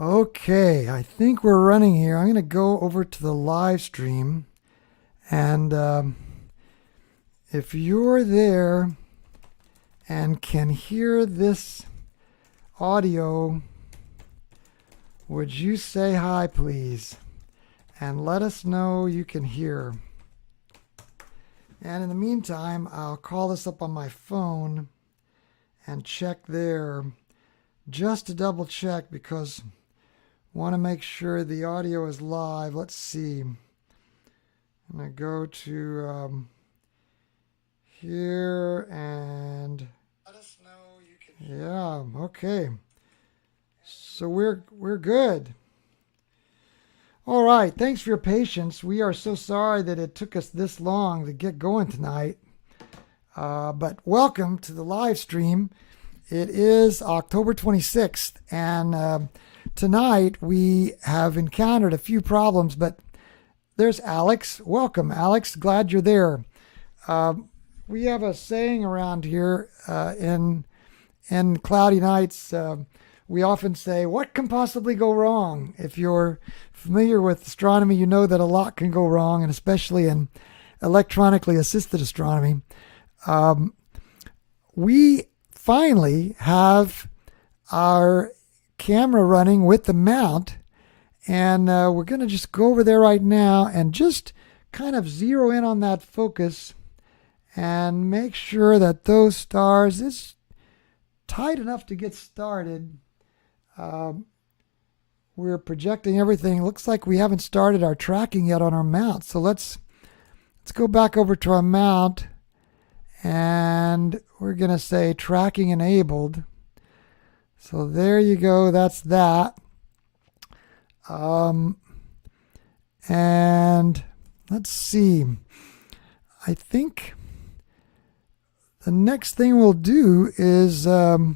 Okay, I think we're running here. I'm going to go over to the live stream. And if you're there and can hear this audio, would you say hi, please? And let us know you can hear. And in the meantime, I'll call this up on my phone and check there just to double check because I want to make sure the audio is live. Let's see. I'm going to go to here and let us know you can hear. Yeah, okay. So we're good. All right, thanks for your patience. We are so sorry that it took us this long to get going tonight. But welcome to the live stream. It is October 26th, and tonight we have encountered a few problems, but there's Alex. Welcome, Alex. Glad you're there. We have a saying around here in cloudy nights. We often say, what can possibly go wrong? If you're familiar with astronomy, you know that a lot can go wrong, and especially in electronically assisted astronomy. We finally have our camera running with the mount, and we're going to just go over there right now and just kind of zero in on that focus and make sure that those stars is tight enough to get started. We're projecting everything. Looks like we haven't started our tracking yet on our mount. So let's go back over to our mount, and we're going to say tracking enabled. So there you go. That's that. And let's see. I think the next thing we'll do is we're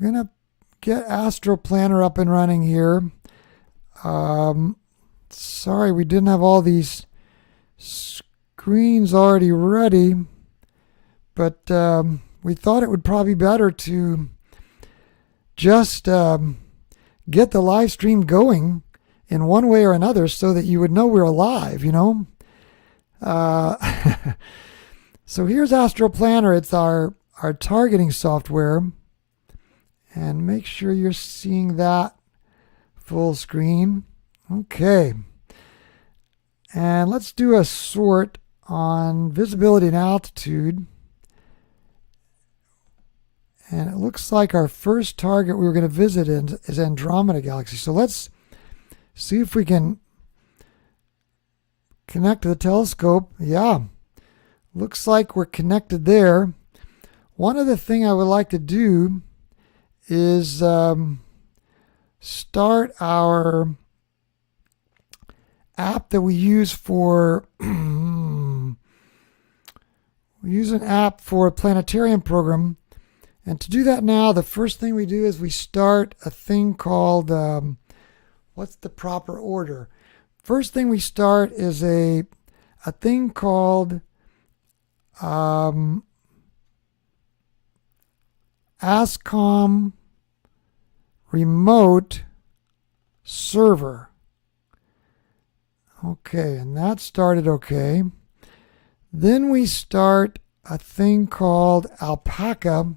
going to get Astro Planner up and running here. Sorry, we didn't have all these screens already ready, but we thought it would probably be better to just get the live stream going in one way or another so that you would know we're alive, you know. So here's Astro Planner. It's our targeting software. And make sure you're seeing that full screen. Okay. And let's do a sort on visibility and altitude. And it looks like our first target we were going to visit is Andromeda Galaxy. So let's see if we can connect to the telescope. Yeah, looks like we're connected there. One other thing I would like to do is start our app that we use for we use an app for a planetarium program. And to do that now, the first thing we do is we start a thing called what's the proper order? First thing we start is a thing called ASCOM remote server. Okay, and that started okay. Then we start a thing called Alpaca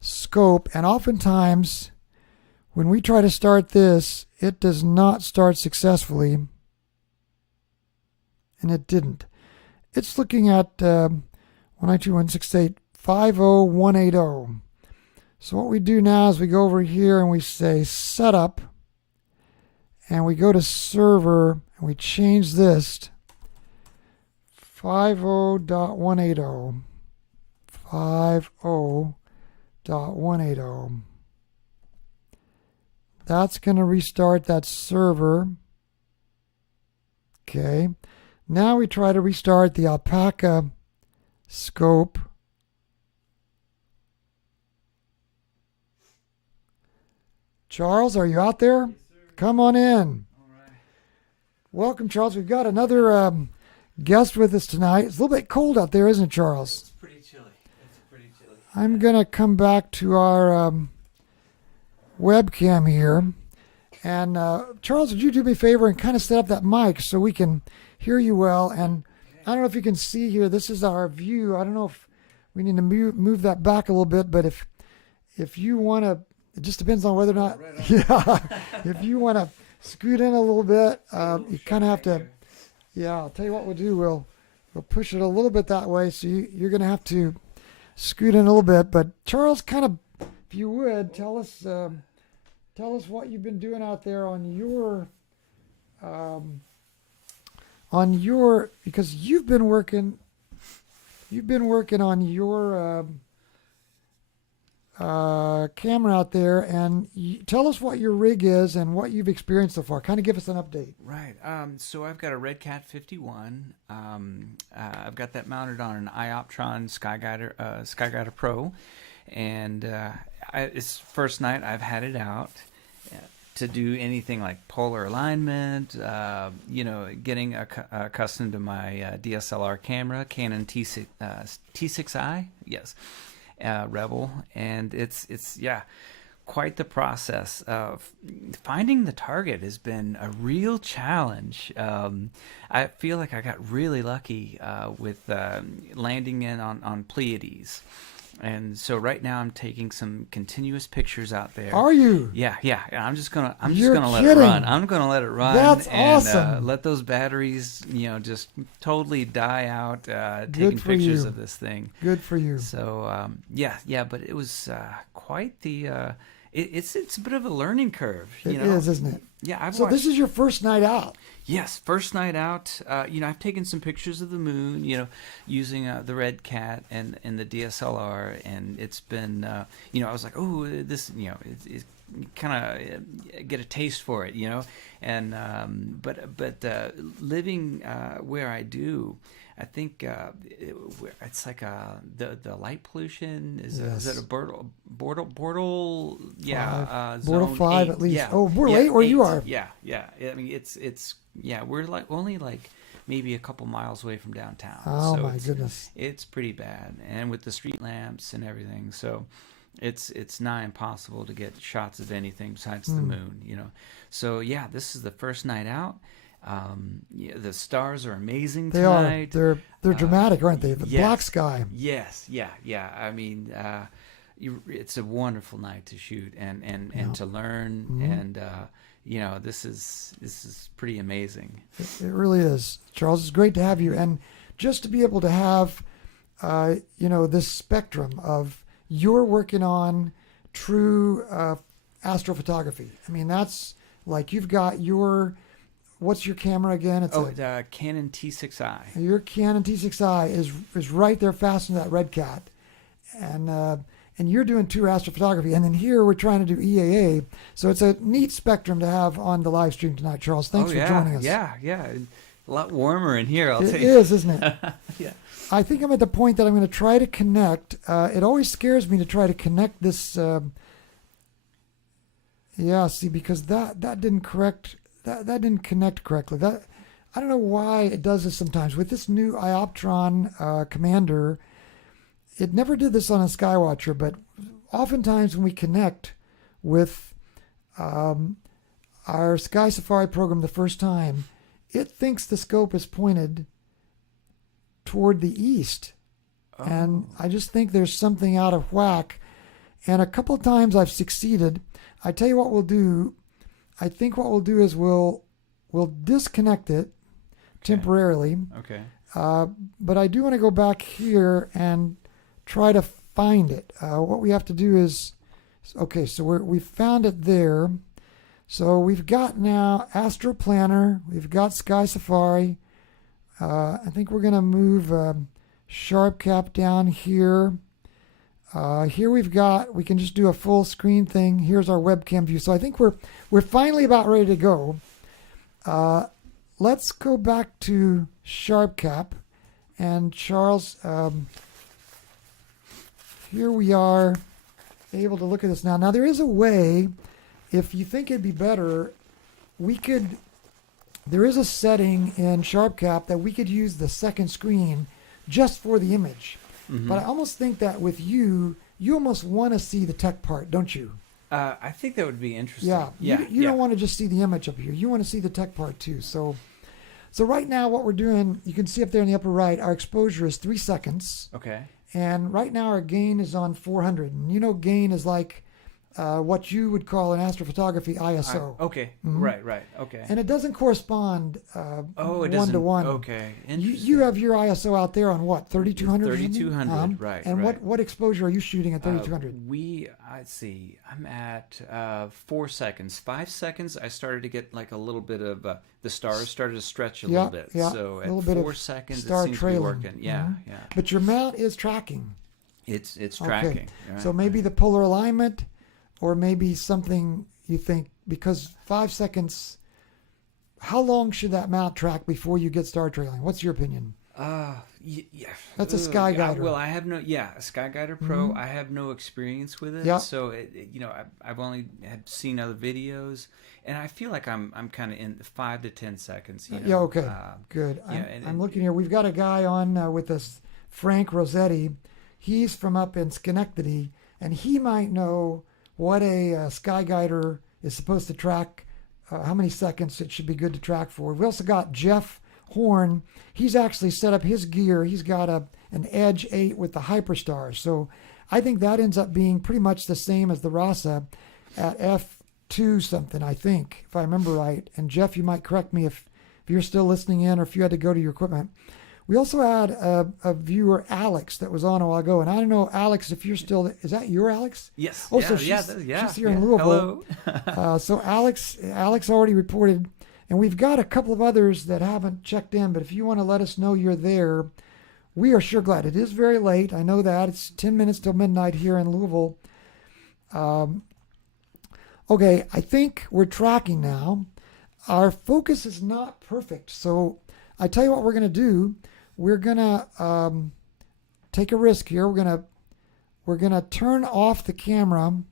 scope, and oftentimes when we try to start this, it does not start successfully, and it didn't. It's looking at 192.168.50.180. So what we do now is we go over here and we say setup, and we go to server and we change this to 50.180. 50.180. That's going to restart that server. Okay. Now we try to restart the Alpaca scope. Charles, are you out there? Yes, Come on in. all right. Welcome, Charles. We've got another guest with us tonight. It's a little bit cold out there, isn't it, Charles? It's pretty chilly. I'm going to come back to our webcam here. And Charles, would you do me a favor and kind of set up that mic so we can hear you well? And I don't know if you can see here. This is our view. I don't know if we need to move that back a little bit, but if you want to, it just depends on whether or not. Yeah, if you want to scoot in a little bit, you kind of have to. Yeah, I'll tell you what we'll do. We'll push it a little bit that way. So you're going to have to scoot in a little bit. But Charles, kind of, if you would tell us what you've been doing out there on your because you've been working on your camera out there, and tell us what your rig is and what you've experienced so far. Kind of give us an update. Right. So I've got a Red Cat 51. I've got that mounted on an Ioptron Skyguider Pro, and it's first night I've had it out to do anything like polar alignment, getting accustomed to my DSLR camera, Canon T6i, yes, Rebel, and it's quite the process. Finding the target has been a real challenge. I feel like I got really lucky with landing in on Pleiades. And so right now I'm taking some continuous pictures out there. Are you? Yeah. I'm just gonna You're let kidding. it run. I'm gonna let it run. That's and, awesome. Let those batteries, just totally die out. Taking pictures of this thing. Good for you. So but it was quite the. It's a bit of a learning curve. It is, isn't it? Yeah. So this is your first night out. Yes, first night out. I've taken some pictures of the moon. Using the Red Cat and the DSLR, and it's been. I was like, oh, this. It's kind of get a taste for it. And but living where I do. I think it's like the light pollution is it a Bortle Bortle 5 8. at least. Yeah. Oh, Bortle 8 where 8. you are. Yeah. I mean it's we're like only like maybe a couple miles away from downtown. Oh so my goodness. It's pretty bad, and with the street lamps and everything, so it's nigh impossible to get shots of anything besides the moon. So this is the first night out. The stars are amazing tonight. They're dramatic, aren't they? The black sky. Yes, yeah. I mean, it's a wonderful night to shoot and to learn, and this is pretty amazing. It really is, Charles. It's great to have you, and just to be able to have, this spectrum of you're working on true astrophotography. I mean, that's like you've got your. What's your camera again? It's the Canon T6i. Your Canon T6i is right there fastened to that Red Cat, and you're doing true astrophotography. And then here we're trying to do EAA, so it's a neat spectrum to have on the live stream tonight, Charles. Thanks for joining us. Yeah, a lot warmer in here. I'll tell you. It is, isn't it? Yeah. I think I'm at the point that I'm going to try to connect. It always scares me to try to connect this. Because that didn't correct. That didn't connect correctly. I don't know why it does this sometimes. With this new Ioptron Commander, it never did this on a Skywatcher, but oftentimes when we connect with our Sky Safari program the first time, it thinks the scope is pointed toward the east. Oh. And I just think there's something out of whack. And a couple of times I've succeeded. I tell you what we'll do. I think what we'll do is we'll disconnect it temporarily. Okay. But I do want to go back here and try to find it. What we have to do is, so we found it there. So we've got now Astro Planner. We've got Sky Safari. I think we're going to move Sharp Cap down here. Here we can just do a full screen thing. Here's our webcam view. So I think we're finally about ready to go. Let's go back to Sharp Cap. And Charles, here we are able to look at this now. Now there is a way, if you think it'd be better, there is a setting in Sharp Cap that we could use the second screen just for the image. Mm-hmm. But I almost think that with you almost want to see the tech part, don't you? I think that would be interesting. Yeah, you don't want to just see the image up here. You want to see the tech part too. So right now what we're doing, you can see up there in the upper right, our exposure is 3 seconds. Okay. And right now our gain is on 400. And gain is like what you would call in astrophotography ISO. Okay. Mhm. Right. Okay. And it doesn't correspond it one to one. Okay. You have your ISO out there on what, 3200? 3200, right. And right. what exposure are you shooting at 3200? Let's see, I'm at 4 seconds. 5 seconds, I started to get like a little bit of, the stars started to stretch a little bit. Yeah, so a at little bit of 4 seconds, star it seems trailing. to be working. Yeah, Mhm. yeah. But your mount is tracking. It's tracking. Okay. Right, So maybe the polar alignment, or maybe something you think, because 5 seconds, how long should that mount track before you get star trailing? What's your opinion? Yeah. That's a Sky Guider. Well, I have a Sky Guider Pro. I have no experience with it, Yeah. so I've only seen other videos, and I feel like I'm kind of in 5 to 10 seconds. Yeah, okay, good. I'm looking here. We've got a guy on with us, Frank Rossetti. He's from up in Schenectady, and he might know what a Sky Guider is supposed to track, how many seconds it should be good to track for. We also got Jeff Horn. He's actually set up his gear. He's got an Edge 8 with the Hyperstar. So I think that ends up being pretty much the same as the RASA at F2 something, I think, if I remember right. And Jeff, you might correct me if you're still listening in or if you had to go to your equipment. We also had a viewer, Alex, that was on a while ago. And I don't know, Alex, if you're still, is that your Alex? Yes. Oh, so she's here in Louisville. Hello. So Alex already reported. And we've got a couple of others that haven't checked in, but if you want to let us know you're there, we are sure glad. It is very late. I know that. It's 10 minutes till midnight here in Louisville. Okay, I think we're tracking now. Our focus is not perfect. So I tell you what we're going to do. We're going to take a risk here. We're going to turn off the camera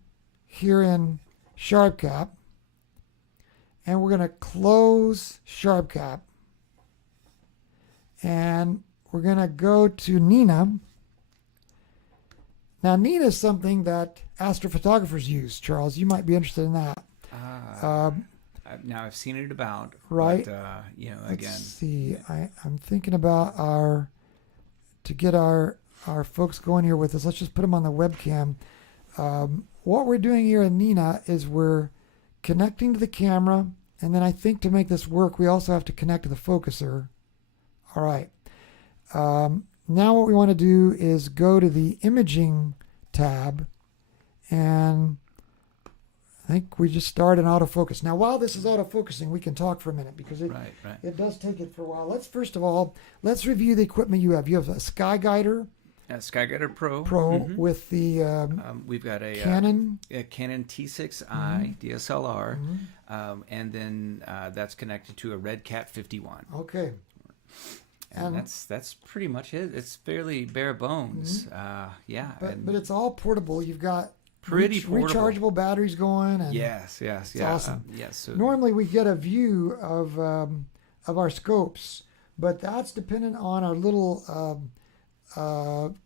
here in SharpCap. And we're going to close SharpCap. And we're going to go to Nina. Now, Nina is something that astrophotographers use, Charles. You might be interested in that. Now, I've seen it about. Right. But, Let's again. see. I'm thinking about to get our folks going here with us. Let's just put them on the webcam. What we're doing here in Nina is we're connecting to the camera, and then I think to make this work, we also have to connect to the focuser. All right. Now what we want to do is go to the imaging tab, and I think we just start an autofocus. Now, while this is autofocusing, we can talk for a minute because it does take it for a while. Let's review the equipment you have. You have a Sky Guider. Sky Guider Pro. With the we've got a Canon T6i DSLR, and then that's connected to a Red Cat 51. Okay. And that's pretty much it. It's fairly bare bones. But it's all portable. You've got pretty portable. Rechargeable batteries going. And yes. It's awesome. So normally we get a view of our scopes, but that's dependent on our little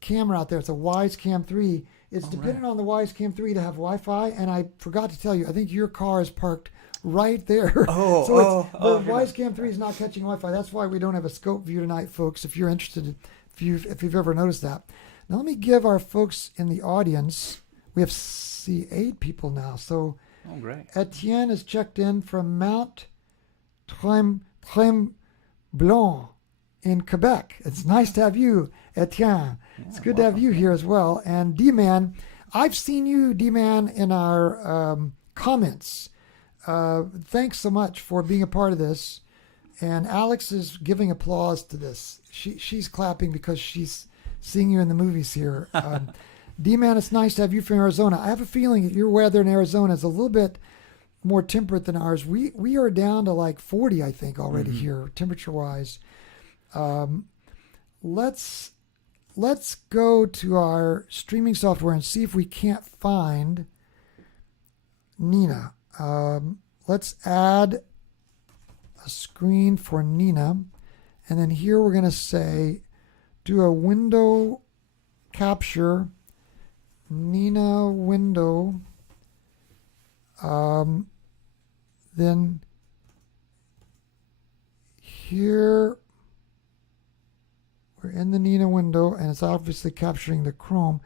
camera out there. It's a Wise Cam 3. It's dependent on the Wise Cam 3 to have Wi-Fi. And I forgot to tell you, I think your car is parked right there. The Wise Cam 3 is not catching Wi-Fi. That's why we don't have a scope view tonight, folks. If you're interested, if you've ever noticed that. Now let me give our folks in the audience. We have 8 people now. So great. Etienne is checked in from Mount Tremblant in Quebec. It's nice to have you, Etienne. It's good to have you here as well. And D-Man, I've seen you, D-Man, in our comments. Thanks so much for being a part of this. And Alex is giving applause to this. She's clapping because she's seeing you in the movies here. D-Man, it's nice to have you from Arizona. I have a feeling that your weather in Arizona is a little bit more temperate than ours. We are down to like 40, I think, already here, temperature-wise. Let's go to our streaming software and see if we can't find Nina. Let's add a screen for Nina. And then here we're going to say, do a window capture, Nina window Then here we're in the Nina window, and it's obviously capturing the chrome.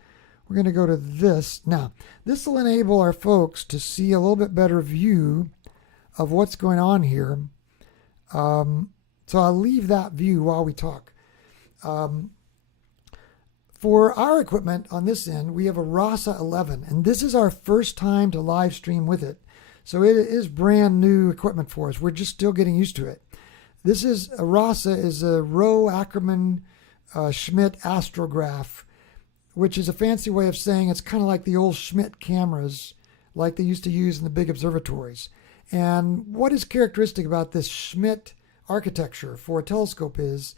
We're going to go to this. Now, this will enable our folks to see a little bit better view of what's going on here. So I'll leave that view while we talk. For our equipment on this end, we have a RASA 11, and this is our first time to live stream with it. So it is brand new equipment for us. We're just still getting used to it. This is a RASA is a Rowe Ackerman Schmidt astrograph, which is a fancy way of saying it's kind of like the old Schmidt cameras like they used to use in the big observatories. And what is characteristic about this Schmidt architecture for a telescope is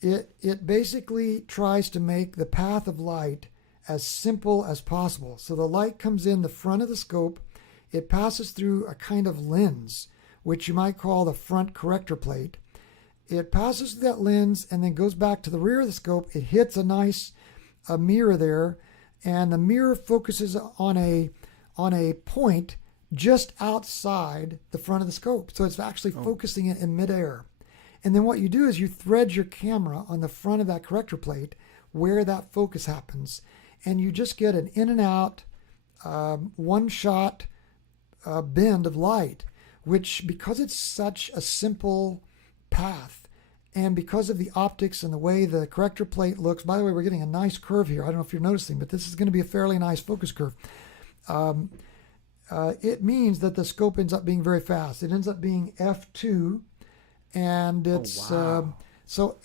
it basically tries to make the path of light as simple as possible. So the light comes in the front of the scope, it passes through a kind of lens, which you might call the front corrector plate. It passes through that lens and then goes back to the rear of the scope. It hits a nice mirror there, and the mirror focuses on a point just outside the front of the scope. So it's actually focusing it in midair. And then what you do is you thread your camera on the front of that corrector plate where that focus happens, and you just get an in and out one shot bend of light, which, because it's such a simple path, and because of the optics and the way the corrector plate looks, by the way, we're getting a nice curve here. I don't know if you're noticing, but this is going to be a fairly nice focus curve. It means that the scope ends up being very fast. It ends up being f2, and it's so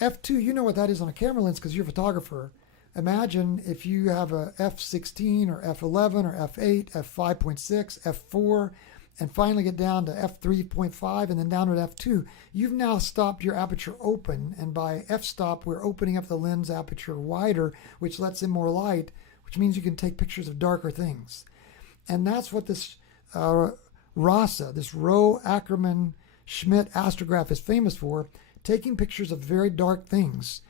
f2. You know what that is on a camera lens because you're a photographer. Imagine if you have a f16 or f11 or f8, f5.6, f4, and finally get down to f3.5 and then down to f2. You've now stopped your aperture open, and by f-stop, we're opening up the lens aperture wider, which lets in more light, which means you can take pictures of darker things. And that's what this RASA, this Rowe Ackerman Schmidt astrograph, is famous for, taking pictures of very dark things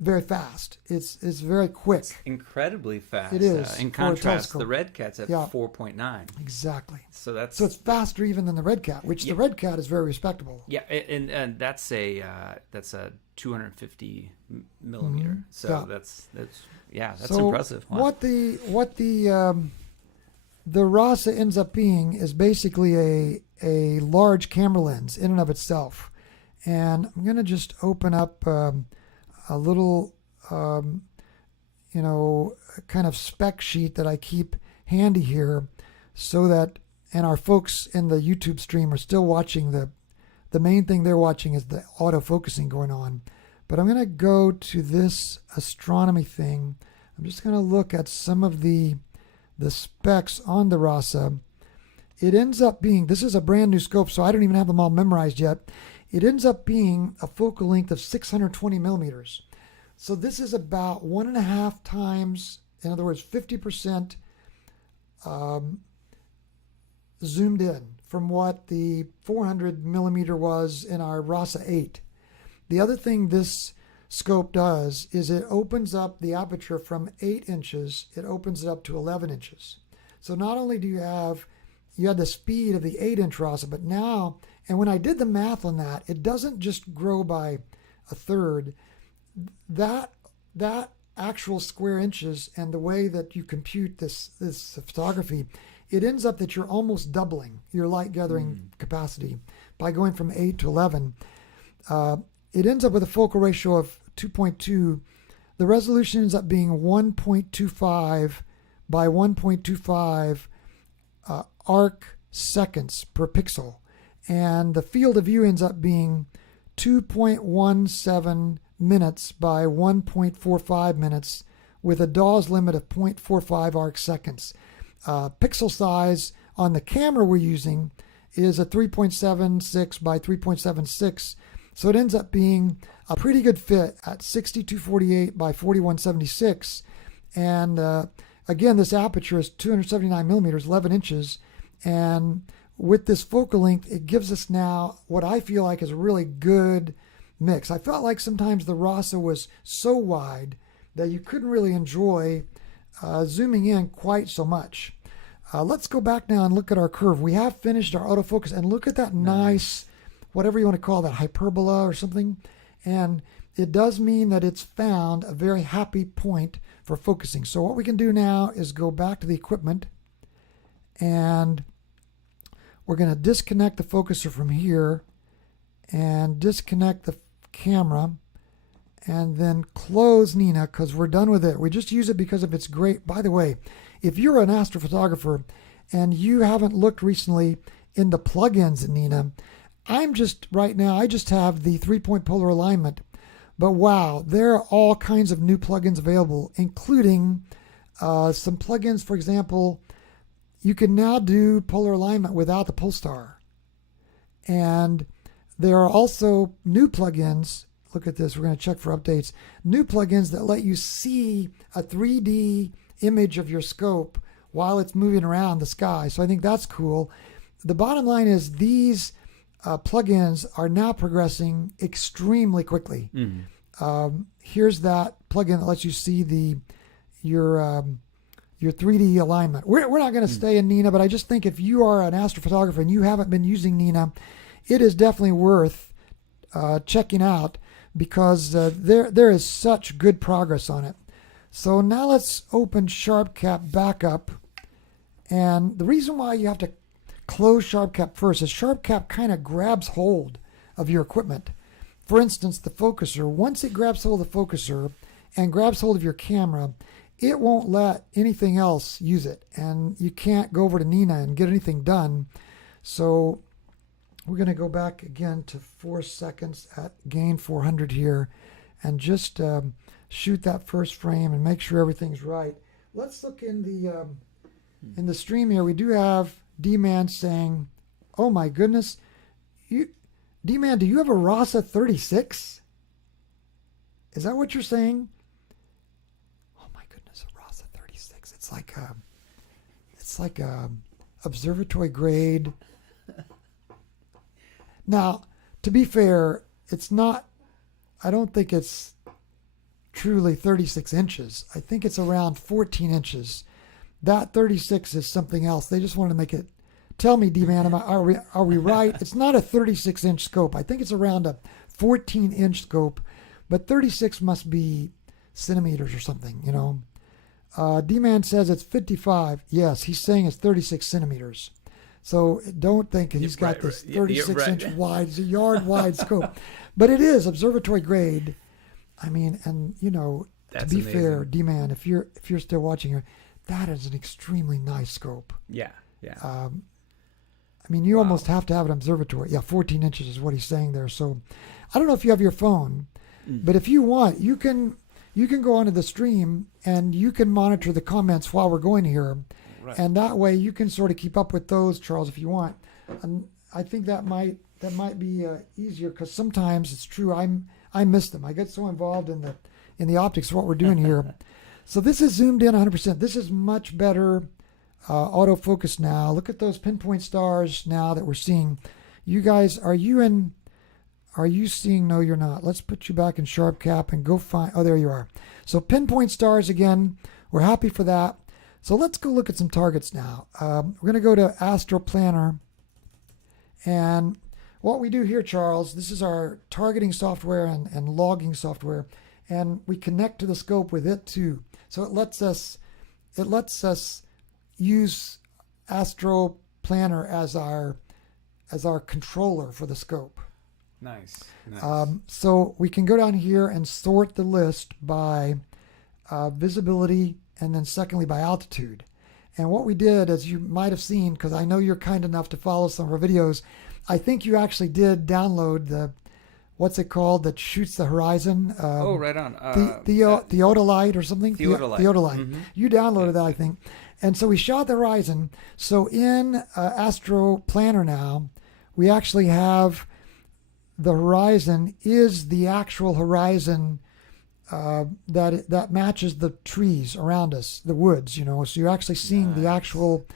very fast. It's very quick. It's incredibly fast. It is. In contrast, the Red Cat's at 4.9. Exactly. So it's faster even than the Red Cat, which the Red Cat is very respectable. Yeah, and that's a 250 millimeter. So that's impressive. Wow. What the RASA ends up being is basically a large camera lens in and of itself. And I'm going to just open up a little, kind of spec sheet that I keep handy here, so that, and our folks in the YouTube stream are still watching the main thing they're watching is the autofocusing going on. But I'm going to go to this astronomy thing. I'm just going to look at some of the specs on the RASA. It ends up being, this is a brand new scope, so I don't even have them all memorized yet. It ends up being a focal length of 620 millimeters. So this is about 1.5 times, in other words, 50% zoomed in from what the 400 millimeter was in our RASA 8. The other thing this scope does is it opens up the aperture from 8 inches, it opens it up to 11 inches. So not only do you have the speed of the 8-inch RASA, but now, and when I did the math on that, it doesn't just grow by a third. That actual square inches and the way that you compute this photography, it ends up that you're almost doubling your light gathering capacity by going from 8 to 11. It ends up with a focal ratio of 2.2. The resolution ends up being 1.25 by 1.25 arc seconds per pixel. And the field of view ends up being 2.17 minutes by 1.45 minutes with a Dawes limit of 0.45 arc seconds. Pixel size on the camera we're using is a 3.76 by 3.76. So it ends up being a pretty good fit at 6248 by 4176. And again, this aperture is 279 millimeters, 11 inches. And with this focal length, it gives us now what I feel like is a really good mix. I felt like sometimes the RASA was so wide that you couldn't really enjoy zooming in quite so much. Let's go back now and look at our curve. We have finished our autofocus, and look at that nice, whatever you want to call that, hyperbola or something. And it does mean that it's found a very happy point for focusing. So what we can do now is go back to the equipment, and we're going to disconnect the focuser from here and disconnect the camera, and then close Nina because we're done with it. We just use it because of its great. By the way, if you're an astrophotographer and you haven't looked recently in the plugins in Nina, I just have the 3-point polar alignment. But wow, there are all kinds of new plugins available, including some plugins. For example, you can now do polar alignment without the Polestar. And there are also new plugins. Look at this. We're going to check for updates. New plugins that let you see a 3D image of your scope while it's moving around the sky. So I think that's cool. The bottom line is these plugins are now progressing extremely quickly. Here's that plugin that lets you see your 3D alignment. We're not going to stay in Nina, but I just think if you are an astrophotographer and you haven't been using Nina, it is definitely worth checking out because there is such good progress on it. So now let's open SharpCap back up. And the reason why you have to close SharpCap first is SharpCap kind of grabs hold of your equipment. For instance, the focuser, once it grabs hold of the focuser and grabs hold of your camera, it won't let anything else use it. And you can't go over to Nina and get anything done. So we're going to go back again to 4 seconds at gain 400 here and just shoot that first frame and make sure everything's right. Let's look in the stream here. We do have D-Man saying, oh my goodness, D-Man, do you have a RASA 36? Is that what you're saying? Oh my goodness, a RASA 36. It's like a observatory grade. Now, to be fair, it's not, I don't think it's truly 36 inches. I think it's around 14 inches. That 36 is something else. They just want to make it. Tell me, D-Man, are we right? It's not a 36-inch scope. I think it's around a 14-inch scope, but 36 must be centimeters or something, you know. D-Man says it's 55. Yes, he's saying it's 36 centimeters. So don't think he's got this 36-inch wide, it's a yard-wide scope. But it is observatory grade. I mean, and, you know, That's to be amazing. fair, D-Man, if you're still watching here, that is an extremely nice scope. Yeah. I mean, you almost have to have an observatory. Yeah, 14 inches is what he's saying there. So I don't know if you have your phone, but if you want, you can go onto the stream and you can monitor the comments while we're going here. Right. And that way you can sort of keep up with those, Charles, if you want. And I think that might be easier because sometimes it's true. I miss them. I get so involved in the optics of what we're doing here. So this is zoomed in 100%. This is much better autofocus now. Look at those pinpoint stars now that we're seeing. You guys, are you seeing? No, you're not. Let's put you back in SharpCap and go find. Oh, there you are. So pinpoint stars again. We're happy for that. So let's go look at some targets now. We're going to go to Astro Planner. And what we do here, Charles, this is our targeting software and logging software. And we connect to the scope with it too. So it lets us use Astro Planner as our controller for the scope. Nice. So we can go down here and sort the list by visibility and then secondly by altitude. And what we did, as you might have seen, because I know you're kind enough to follow some of our videos, I think you actually did download the, what's it called, that shoots the horizon? Right on. Theodolite or something? Theodolite. Theodolite. Mm-hmm. You downloaded that, I think. And so we shot the horizon. So in Astro Planner now, we actually have the horizon is the actual horizon that matches the trees around us, the woods, you know. So you're actually seeing the actual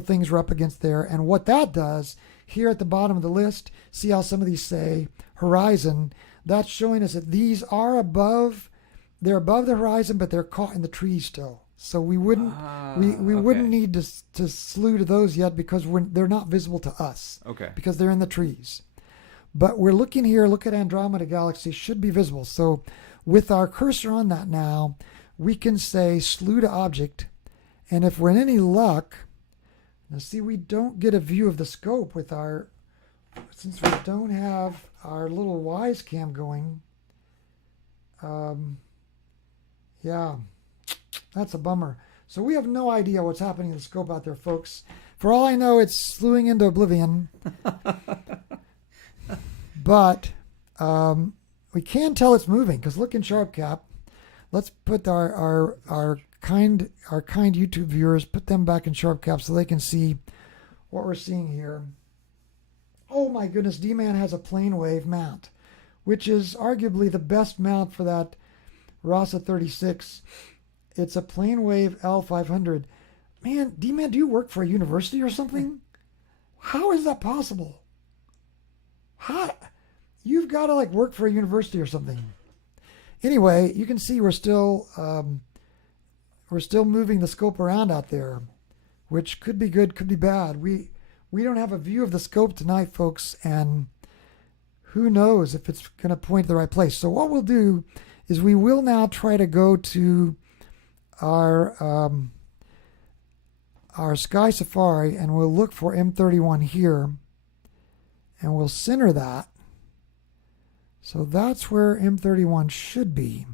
things we're up against there. And what that does, here at the bottom of the list, see how some of these say horizon, that's showing us that these are above the horizon, but they're caught in the trees still. So we wouldn't we wouldn't need to slew to those yet because they're not visible to us. Okay. Because they're in the trees. But we're looking here, look at Andromeda Galaxy, should be visible. So with our cursor on that now, we can say slew to object. And if we're in any luck, now see, we don't get a view of the scope with our, since we don't have our little WISE cam going. Yeah, that's a bummer. So we have no idea what's happening in the scope out there, folks. For all I know, it's slewing into oblivion. But we can tell it's moving because look in SharpCap. Let's put our kind YouTube viewers, put them back in SharpCap so they can see what we're seeing here. Oh my goodness, D-Man has a plane wave mount, which is arguably the best mount for that RASA 36. It's a plane wave L500. Man, D-Man, do you work for a university or something? How is that possible? How? You've got to like work for a university or something. Anyway, you can see we're still moving the scope around out there, which could be good, could be bad. We don't have a view of the scope tonight, folks, and who knows if it's going to point to the right place. So what we'll do is we will now try to go to our Sky Safari, and we'll look for M31 here, and we'll center that. So that's where M31 should be.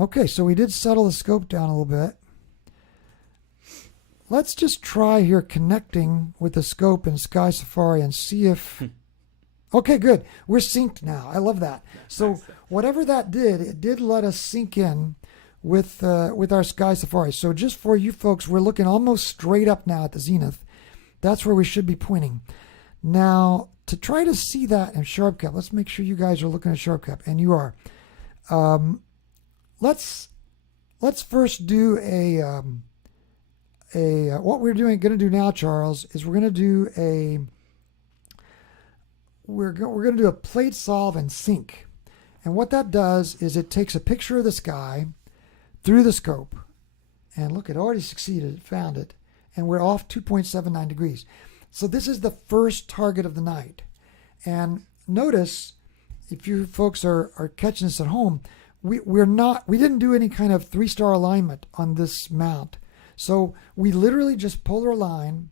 Okay, so we did settle the scope down a little bit. Let's just try here connecting with the scope in Sky Safari and see if... Okay, good. We're synced now. I love that. So whatever that did, it did let us sync in with our Sky Safari. So just for you folks, we're looking almost straight up now at the zenith. That's where we should be pointing. Now, to try to see that in SharpCap, let's make sure you guys are looking at SharpCap, and you are. Let's first do what we're going to do now, Charles, is we're going to do a plate solve and sync. And what that does is it takes a picture of the sky through the scope. And look, it already succeeded, it found it. And we're off 2.79 degrees. So this is the first target of the night. And notice, if you folks are catching this at home, we didn't do any kind of 3-star alignment on this mount. So we literally just polar align,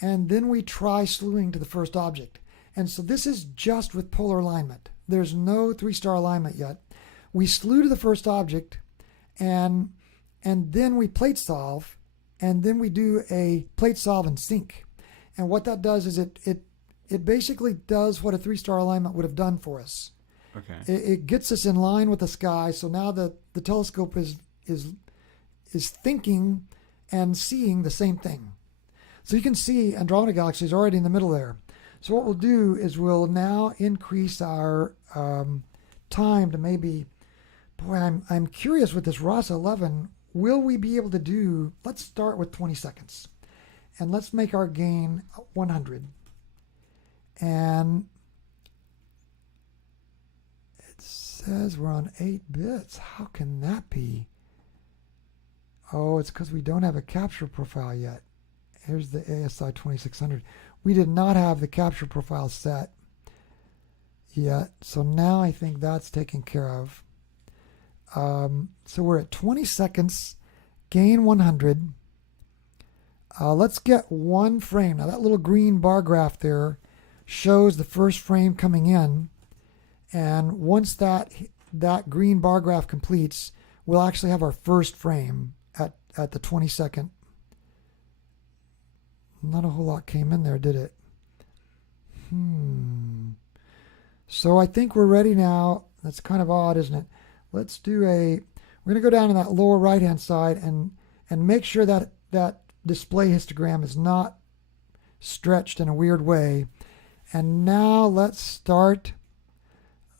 and then we try slewing to the first object. And so this is just with polar alignment. There's no 3-star alignment yet. We slew to the first object, and then we plate solve, and then we do a plate solve and sync. And what that does is it basically does what a 3-star alignment would have done for us. Okay. It gets us in line with the sky. So now the telescope is thinking and seeing the same thing. So you can see Andromeda Galaxy is already in the middle there. So what we'll do is we'll now increase our time to maybe, boy, I'm curious with this RASA 11, will we be able to do, let's start with 20 seconds. And let's make our gain 100. And it says we're on 8 bits. How can that be? Oh, it's because we don't have a capture profile yet. Here's the ASI 2600. We did not have the capture profile set yet. So now I think that's taken care of. So we're at 20 seconds, gain 100. Let's get one frame. Now that little green bar graph there shows the first frame coming in. And once that green bar graph completes, we'll actually have our first frame at the 20-second. Not a whole lot came in there, did it? So I think we're ready now. That's kind of odd, isn't it? Let's do we're going to go down to that lower right-hand side and make sure that display histogram is not stretched in a weird way. And now let's start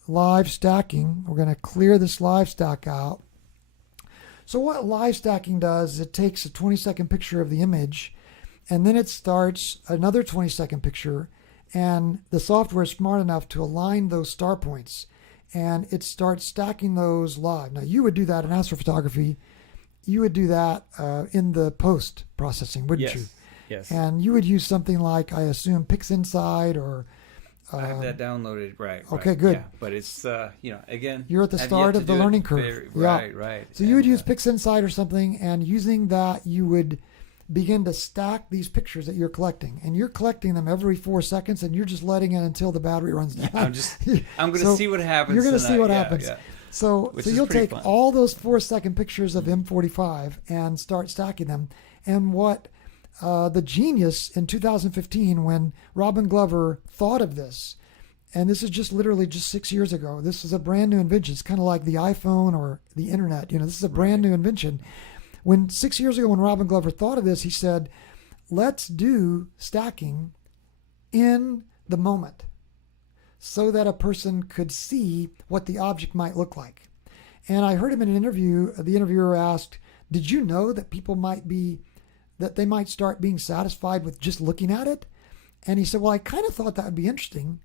live stacking. We're going to clear this live stack out. So what live stacking does is it takes a 20-second picture of the image, and then it starts another 20-second picture, and the software is smart enough to align those star points, and it starts stacking those live. Now, you would do that in astrophotography. You would do that in the post processing, wouldn't you? Yes. And you would use something like, I assume, PixInsight or. I have that downloaded, right. Okay, good. Yeah, but it's, again. You're at the start of the learning curve. Right. So you would use PixInsight or something, and using that, you would begin to stack these pictures that you're collecting. And you're collecting them every 4 seconds, and you're just letting it until the battery runs down. I'm going to see what happens. You're going to see what happens. Yeah. So you'll take fun. all those 4-second pictures of M45 and start stacking them. And what the genius in 2015, when Robin Glover thought of this, and this is just literally just 6 years ago, this is a brand new invention. It's kind of like the iPhone or the internet. This is a brand new invention. When 6 years ago, when Robin Glover thought of this, he said, let's do stacking in the moment so that a person could see what the object might look like. And I heard him in an interview. The interviewer asked, did you know that they might start being satisfied with just looking at it? And he said, well, I kind of thought that would be interesting,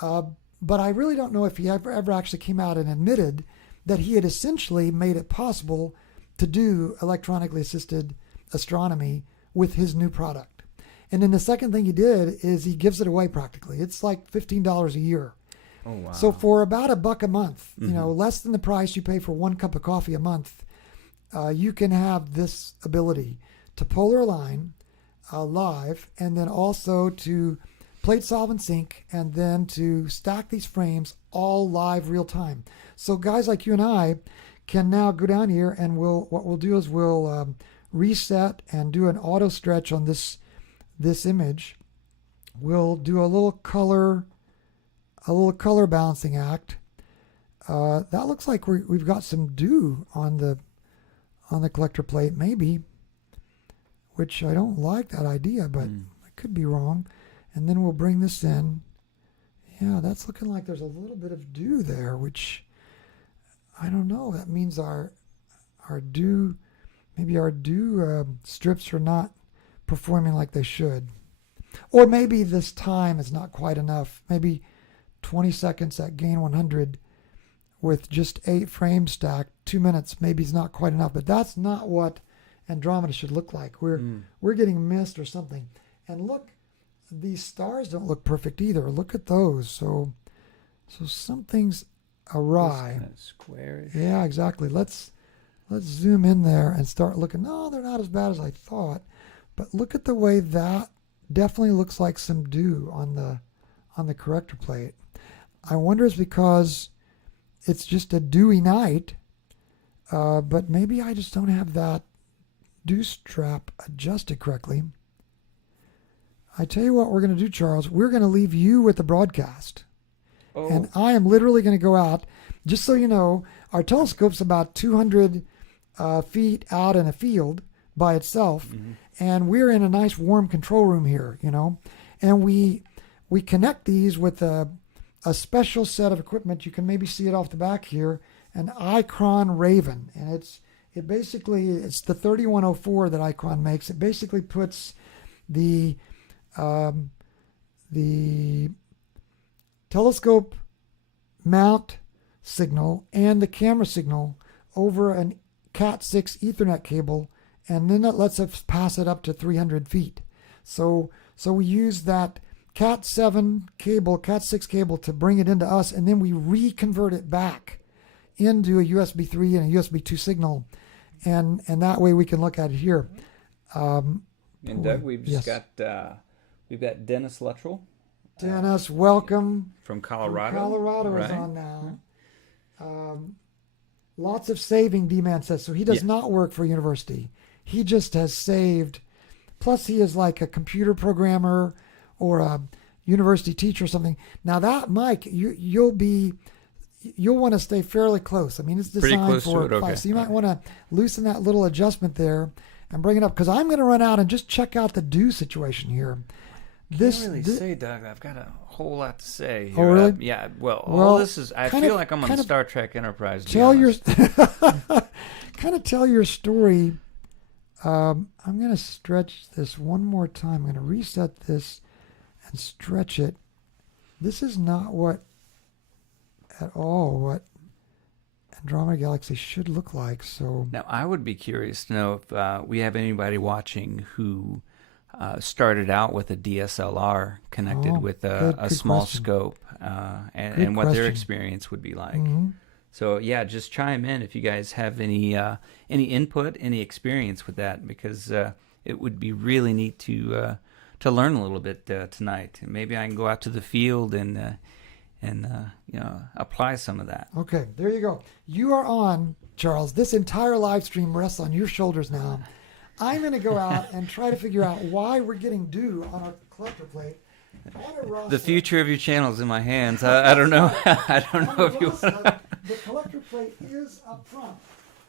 but I really don't know if he ever actually came out and admitted that he had essentially made it possible to do electronically assisted astronomy with his new product. And then the second thing he did is he gives it away practically. It's like $15 a year. Oh, wow. So for about $1 a month, less than the price you pay for 1 cup of coffee a month, you can have this ability to polar align live, and then also to plate solve and sync, and then to stack these frames all live real time. So guys like you and I can now go down here, and what we'll do is we'll reset and do an auto stretch on this image. We'll do a little color balancing act. That looks like we've got some dew on the collector plate, maybe, which I don't like that idea, but I could be wrong. And then we'll bring this in. Yeah, that's looking like there's a little bit of dew there, which I don't know. That means our dew strips are not performing like they should. Or maybe this time is not quite enough. Maybe 20 seconds at gain 100 with just 8 frames stacked, 2 minutes maybe is not quite enough. But that's not what Andromeda should look like. We're getting mist or something. And look, these stars don't look perfect either. Look at those. So something's awry. Kind of squarish. Yeah, exactly. Let's zoom in there and start looking. No, they're not as bad as I thought. But look at the way that definitely looks like some dew on the corrector plate. I wonder if it's because it's just a dewy night, but maybe I just don't have that dew strap adjusted correctly. I tell you what we're going to do, Charles. We're going to leave you with the broadcast. Oh. And I am literally going to go out. Just so you know, our telescope's about 200 feet out in a field by itself. Mm-hmm. And we're in a nice warm control room here, and we connect these with a special set of equipment. You can maybe see it off the back here, an Icron Raven, and it's the 3104 that Icron makes. It basically puts the telescope mount signal and the camera signal over an Cat6 Ethernet cable, and then it lets us pass it up to 300 feet. So we use that Cat7 cable, Cat6 cable to bring it into us, and then we reconvert it back into a USB 3 and a USB 2 signal, and that way we can look at it here. And Doug, we've got Dennis Luttrell. Dennis, welcome. From Colorado. Colorado is on now. Lots of saving, D-Man says. So he does not work for a university. He just has saved. Plus, he is like a computer programmer or a university teacher or something. Now that, Mike, you'll want to stay fairly close. I mean, it's designed for 5. Okay. So you might want to loosen that little adjustment there and bring it up, because I'm going to run out and just check out the dew situation here. Can't really say, Doug. I've got a whole lot to say here. Oh, really? Yeah. Well, all this is. I feel like I'm on Star Trek Enterprise. Kind of tell your story. I'm going to stretch this one more time. I'm going to reset this and stretch it. This is not what Andromeda Galaxy should look like. So Now, I would be curious to know if we have anybody watching who started out with a DSLR connected with a good small question. scope, and what their question. experience would be like. Mhm. So yeah, just chime in if you guys have any input, any experience with that, because it would be really neat to learn a little bit tonight. And maybe I can go out to the field and apply some of that. Okay, there you go. You are on, Charles. This entire live stream rests on your shoulders now. I'm going to go out and try to figure out why we're getting dew on our collector plate. The future of your channel is in my hands. I don't know. I don't know if you want to. The collector plate is up front,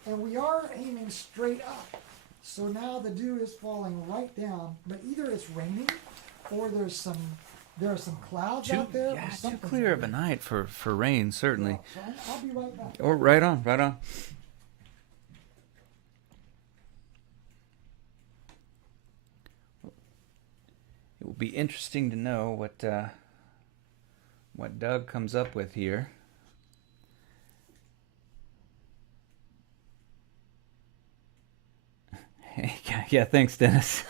and we are aiming straight up. So now the dew is falling right down, but either it's raining or there are some clouds out there. Yeah, or too something. clear of a night for rain, certainly. So I'll be right back. Oh, right on, right on. It will be interesting to know what Doug comes up with here. Yeah, thanks, Dennis.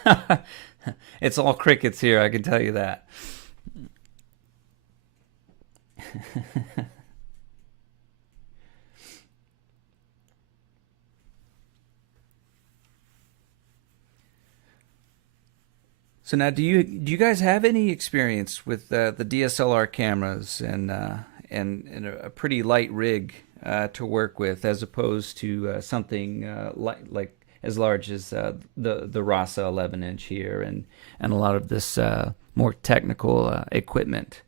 It's all crickets here, I can tell you that. So now, do you guys have any experience with the DSLR cameras and a pretty light rig to work with, as opposed to something like as large as the RASA 11-inch here and a lot of this more technical equipment?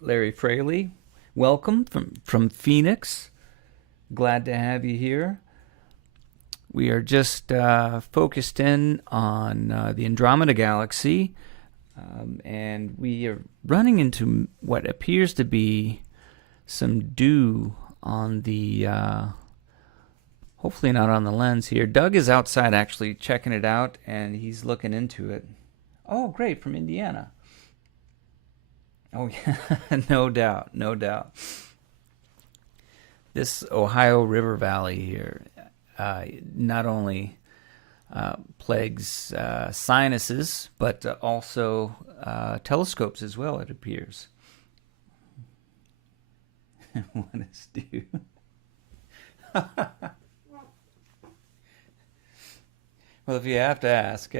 Larry Fraley, welcome from Phoenix. Glad to have you here. We are just focused in on the Andromeda Galaxy, and we are running into what appears to be some dew on the, hopefully not on the lens here. Doug is outside actually checking it out, and he's looking into it. Oh, great, from Indiana. Oh, yeah, no doubt, no doubt. This Ohio River Valley here not only plagues sinuses, but also telescopes as well, it appears. What is due? Well, if you have to ask.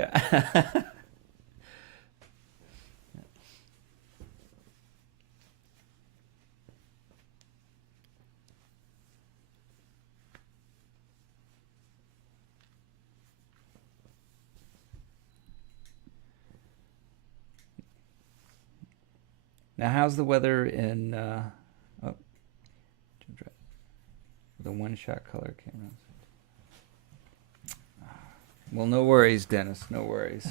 Now, how's the weather in the one-shot color cameras? Well, no worries, Dennis. No worries.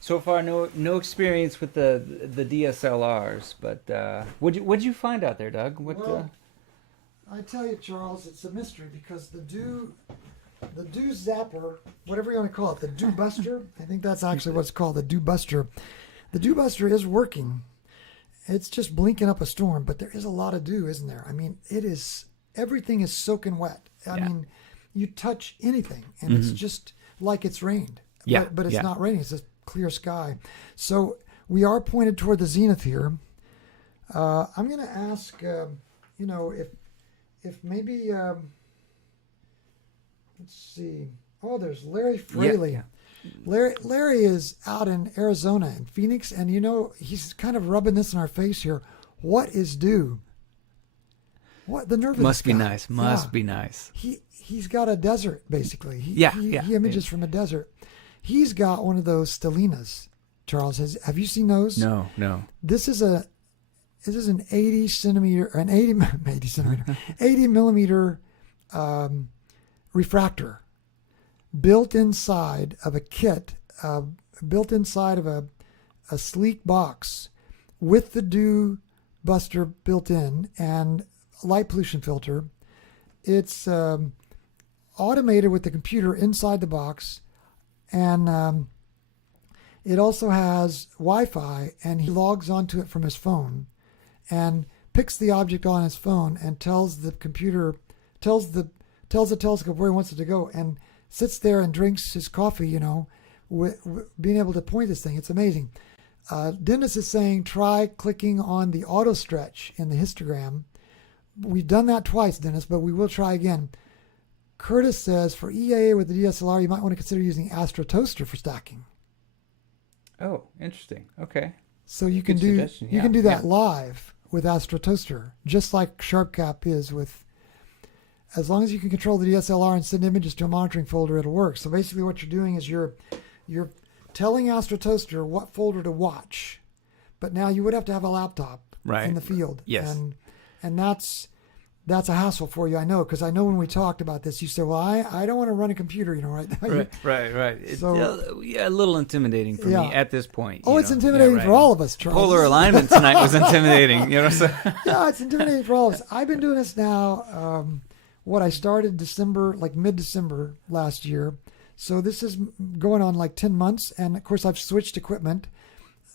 So far, no experience with the DSLRs. But what'd you find out there, Doug? Well, I tell you, Charles, it's a mystery because the dew zapper, whatever you want to call it, the dew buster. I think that's actually what it's called, the dew buster. The dew buster is working. It's just blinking up a storm, but there is a lot of dew, isn't there? I mean, everything is soaking wet. I mean, you touch anything and it's just like it's rained. Yeah. But it's not raining. It's a clear sky. So we are pointed toward the zenith here. I'm going to ask, if maybe, let's see. Oh, there's Larry Fraley. Yeah. Larry is out in Arizona in Phoenix, and he's kind of rubbing this in our face here. What is dew? What the nerve of Must this be guy? nice. Must be nice. He's got a desert basically. He images from a desert. He's got one of those stellinas. Charles, have you seen those? No. This is this is an 80 centimeter, an 80 80 centimeter, 80 millimeter refractor built inside of a kit, built inside of a sleek box with the dew buster built in and light pollution filter. It's automated with the computer inside the box, and it also has Wi-Fi, and he logs onto it from his phone and picks the object on his phone and tells the computer, tells the telescope where he wants it to go, and sits there and drinks his coffee, you know, being able to point this thing. It's amazing. Dennis is saying try clicking on the auto stretch in the histogram. We've done that twice, Dennis, but we will try again. Curtis says for EAA with the DSLR, you might want to consider using Astro Toaster for stacking. Oh, interesting. Okay. So you can do that live with Astro Toaster, just like SharpCap is with. As long as you can control the DSLR and send images to a monitoring folder, it'll work. So basically, what you're doing is you're telling Astro Toaster what folder to watch, but now you would have to have a laptop in the field. Yes. And that's a hassle for you, I know, because I know when we talked about this, you said, well, I don't want to run a computer, you know, right now. Right. It's So, a little intimidating for me at this point. Oh, it's intimidating for all of us, Charles. Polar alignment tonight was intimidating, you know. So. Yeah, it's intimidating for all of us. I've been doing this now, I started mid-December last year. So this is going on like 10 months. And of course, I've switched equipment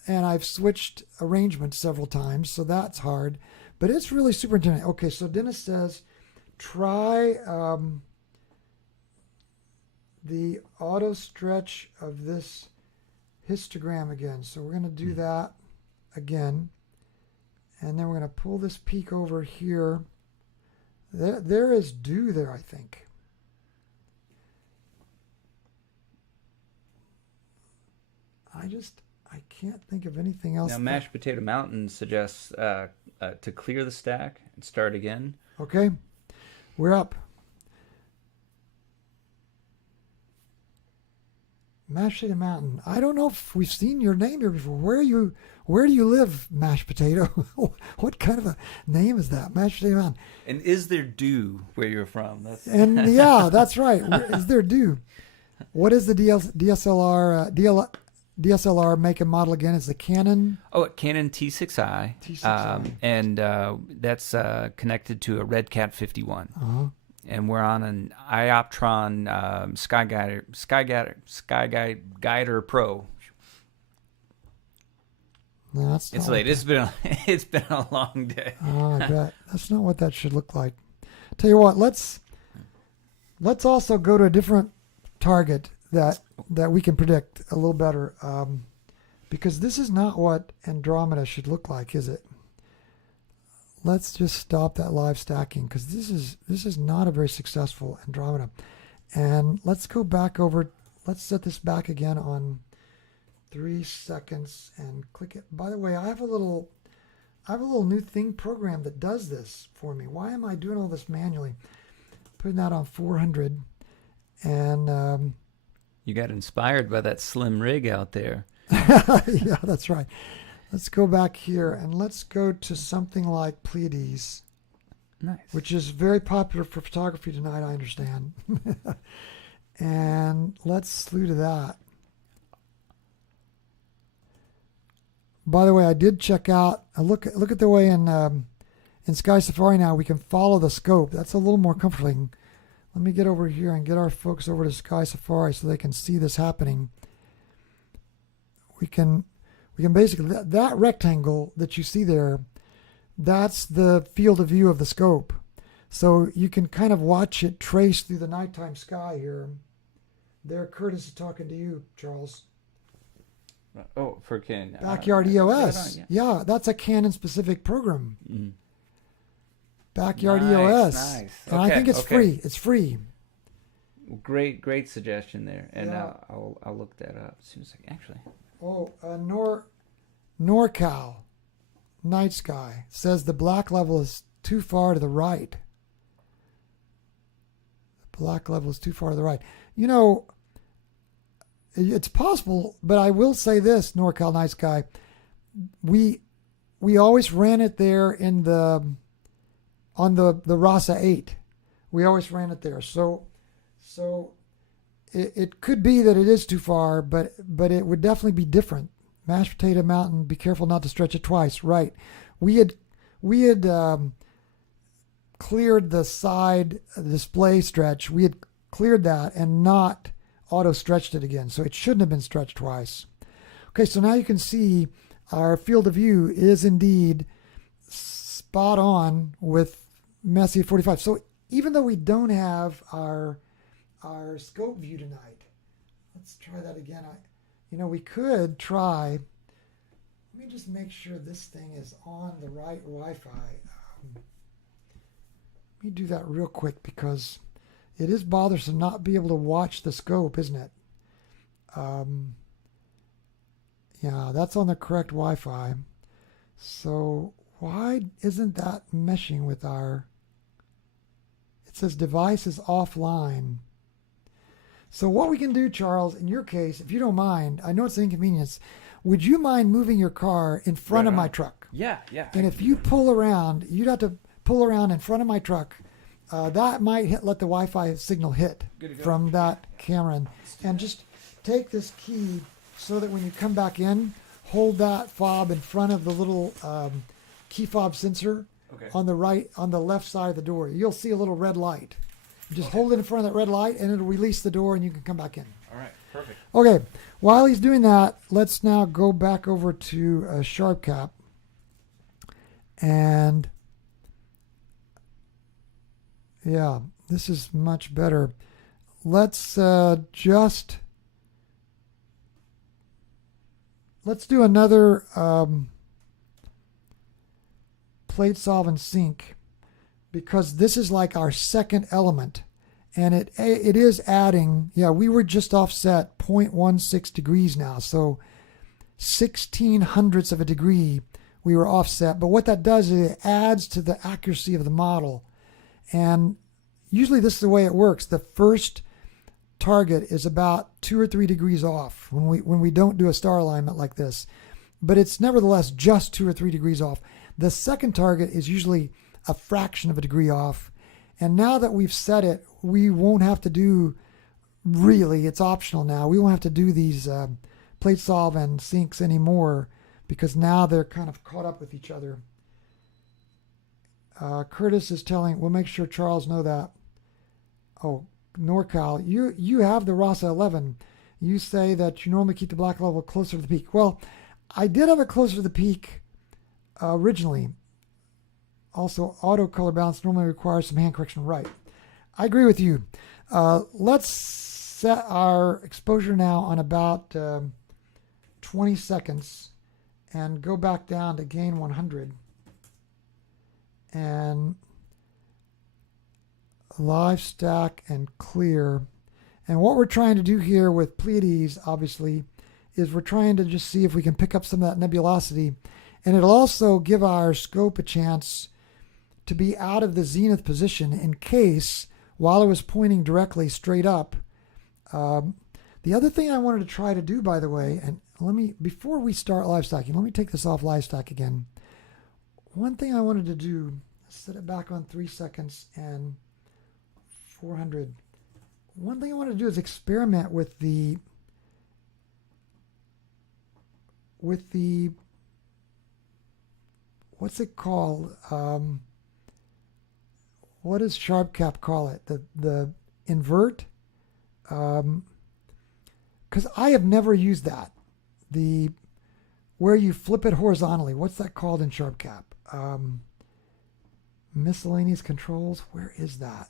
and I've switched arrangements several times. So that's hard. But it's really super intimidating. Okay, so Dennis says, try the auto stretch of this histogram again. So we're going to do that again. And then we're going to pull this peak over here. There is dew there, I think. I can't think of anything else. Now, Mashed Potato Mountain suggests to clear the stack and start again. Okay, we're up. Mashed Potato Mountain. I don't know if we've seen your name here before. Where do you live, Mashed Potato? What kind of a name is that, Mashed Potato Mountain? And is there dew where you're from? And yeah, that's right. Is there dew? What is the DSLR make and model again? Is the Canon? Oh, Canon T6i. T6i. And that's connected to a Red Cat 51. Uh-huh. And we're on an Ioptron Skyguider Pro. No, that's not it's late. It's been a long day. Oh, I bet. That's not what that should look like. Tell you what, let's also go to a different target that we can predict a little better, because this is not what Andromeda should look like, is it? Let's just stop that live stacking, because this is not a very successful Andromeda. And let's go back over. Let's set this back again on 3 seconds and click it. By the way, I have a little new thing program that does this for me. Why am I doing all this manually? Putting that on 400, and you got inspired by that slim rig out there. yeah, that's right. Let's go back here and let's go to something like Pleiades. Nice. Which is very popular for photography tonight, I understand. And let's slew to that. By the way, I did check out. Look at the way in Sky Safari now we can follow the scope. That's a little more comforting. Let me get over here and get our folks over to Sky Safari so they can see this happening. We can basically, that rectangle that you see there, that's the field of view of the scope. So you can kind of watch it trace through the nighttime sky here. There, Curtis is talking to you, Charles. Oh, for Canon. Backyard EOS. Yeah, that's a Canon-specific program. Mm. Backyard Nice, EOS. nice. And I think it's free. It's free. Great suggestion there, and Yeah. I'll look that up as soon as I can. Actually. Oh, NorCal Night Sky says the black level is too far to the right. The black level is too far to the right. You know, it's possible, but I will say this, NorCal Night Sky, we we always ran it there in on the RASA 8. We always ran it there. So it could be that it is too far, but it would definitely be different. Mashed potato mountain, be careful not to stretch it twice. Right. We had cleared the side display stretch. We had cleared that and not auto stretched it again. So it shouldn't have been stretched twice. Okay, so now you can see our field of view is indeed spot on with Messier 45. So even though we don't have our scope view tonight, let's try that again. We could try. Let me just make sure this thing is on the right Wi-Fi. Let me do that real quick because it is bothersome not be able to watch the scope, isn't it? Yeah, that's on the correct Wi-Fi. So why isn't that meshing with our... It says device is offline. So what we can do, Charles, in your case, if you don't mind, I know it's an inconvenience, would you mind moving your car in front of my truck? Yeah. And if you pull around, you'd have to pull around in front of my truck. That might let the Wi-Fi signal hit from that camera. And just take this key so that when you come back in, hold that fob in front of the little key fob sensor on the left side of the door. You'll see a little red light. Just hold it in front of that red light and it'll release the door and you can come back in. All right, perfect. Okay, while he's doing that, let's now go back over to SharpCap. And yeah, this is much better. Let's do another plate solve and sync, because this is like our second element, and it is adding. Yeah, we were just offset 0.16 degrees now, so 1600ths of a degree we were offset. But what that does is it adds to the accuracy of the model. And usually this is the way it works. The first target is about 2 or 3 degrees off when we don't do a star alignment like this. But it's nevertheless just 2 or 3 degrees off. The second target is usually a fraction of a degree off. And now that we've set it, we won't have to do, really, it's optional now. We won't have to do these plate solve and syncs anymore because now they're kind of caught up with each other. Curtis is telling, we'll make sure Charles know that. Oh, NorCal, you have the RASA 11. You say that you normally keep the black level closer to the peak. Well, I did have it closer to the peak originally. Also, auto color balance normally requires some hand correction. Right. I agree with you. Let's set our exposure now on about 20 seconds and go back down to gain 100. And live stack and clear. And what we're trying to do here with Pleiades, obviously, is we're trying to just see if we can pick up some of that nebulosity. And it'll also give our scope a chance to be out of the zenith position in case, while it was pointing directly straight up. The other thing I wanted to try to do, by the way, and before we start live stacking, let me take this off live stack again. One thing I wanted to do, set it back on 3 seconds and 400. One thing I wanted to do is experiment with the what's it called? What does SharpCap call it? The invert? Because I have never used that. Where you flip it horizontally. What's that called in SharpCap? Miscellaneous controls. Where is that?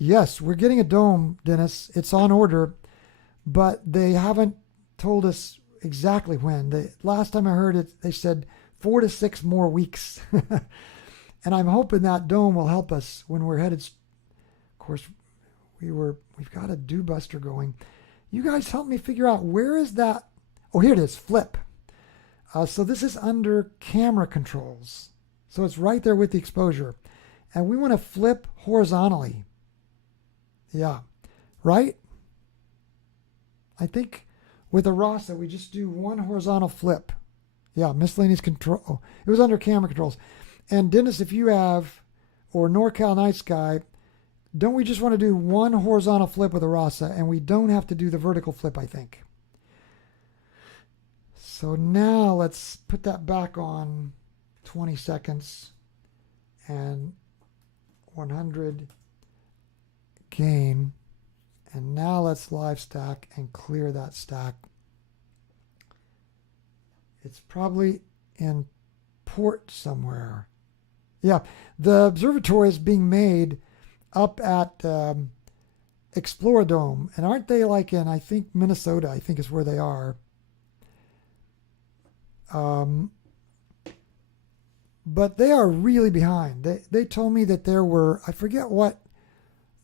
Yes, we're getting a dome, Dennis. It's on order, but they haven't told us exactly when. The last time I heard it, they said 4 to 6 more weeks. And I'm hoping that dome will help us when we're headed. Of course, we've got a dew buster going. You guys help me figure out where is that. Oh, here it is, flip. So this is under camera controls. So it's right there with the exposure. And we want to flip horizontally. Yeah. Right? I think with a RASA, we just do one horizontal flip. Yeah, miscellaneous control. Oh, it was under camera controls. And Dennis, if you have, or NorCal Night Sky, don't we just want to do one horizontal flip with a RASA, and we don't have to do the vertical flip, I think. So now let's put that back on 20 seconds and 100 gain. And now let's live stack and clear that stack. It's probably in port somewhere. Yeah, the observatory is being made up at Exploradome. And aren't they like in, I think, Minnesota, I think is where they are. But they are really behind. They told me that there were, I forget what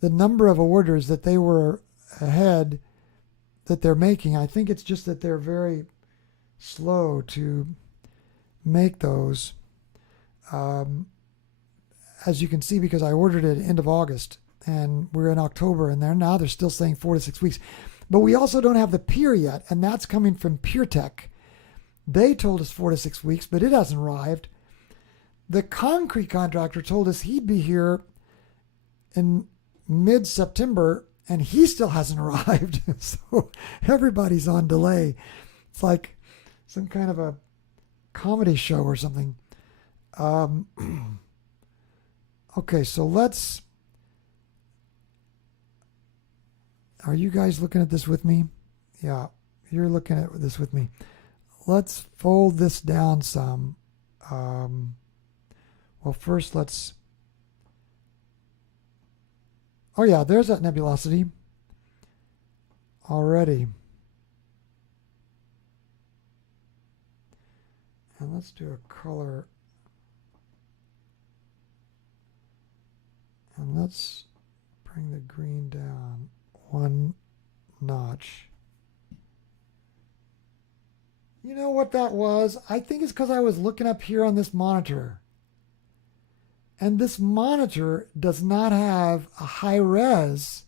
the number of orders that they were ahead that they're making. I think it's just that they're very slow to make those. As you can see, because I ordered it end of August and we're in October, and they're still saying 4 to 6 weeks. But we also don't have the pier yet, and that's coming from PureTech. They told us 4 to 6 weeks, but it hasn't arrived. The concrete contractor told us he'd be here in mid-September, and he still hasn't arrived. So everybody's on delay. It's like some kind of a comedy show or something. Okay, so let's... Are you guys looking at this with me? Yeah, you're looking at this with me. Let's fold this down some. Well, first let's... Oh yeah, there's that nebulosity already. And let's do a color. And let's bring the green down one notch. You know what that was? I think it's because I was looking up here on this monitor. And this monitor does not have a high res.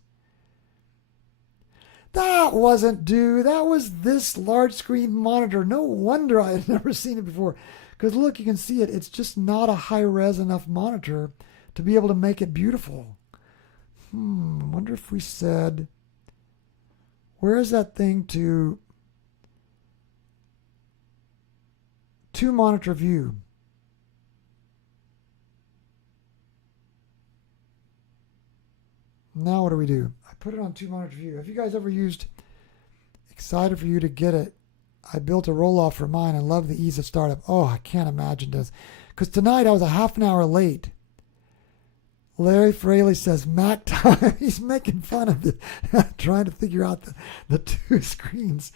That wasn't due. That was this large screen monitor. No wonder I had never seen it before. Because look, you can see it. It's just not a high res enough monitor to be able to make it beautiful. I wonder if we said, where is that thing to two monitor view? Now what do we do? I put it on two monitor view. Have you guys ever used, excited for you to get it? I built a roll-off for mine and love the ease of startup. Oh, I can't imagine this. Because tonight I was a half an hour late. Larry Fraley says, Mac time. He's making fun of it, trying to figure out the two screens.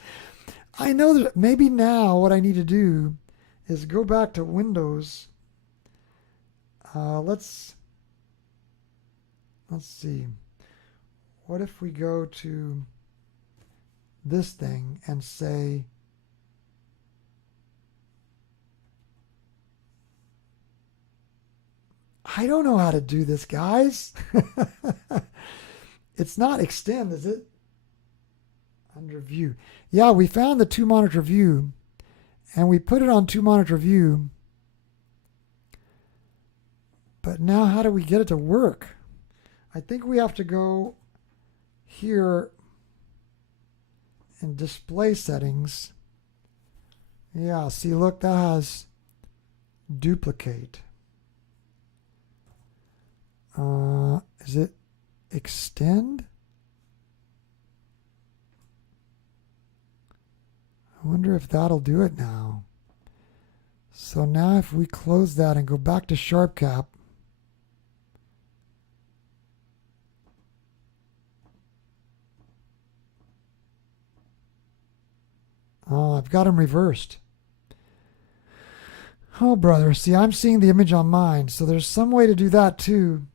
I know that maybe now what I need to do is go back to Windows. Let's see. What if we go to this thing and say, I don't know how to do this, guys. It's not extend, is it? Under view. Yeah, we found the two monitor view and we put it on two monitor view. But now how do we get it to work? I think we have to go here in display settings. Yeah, see, look, that has duplicate. Is it extend? I wonder if that'll do it now. So now if we close that and go back to SharpCap, oh, I've got them reversed. Oh, brother. See, I'm seeing the image on mine, so there's some way to do that too.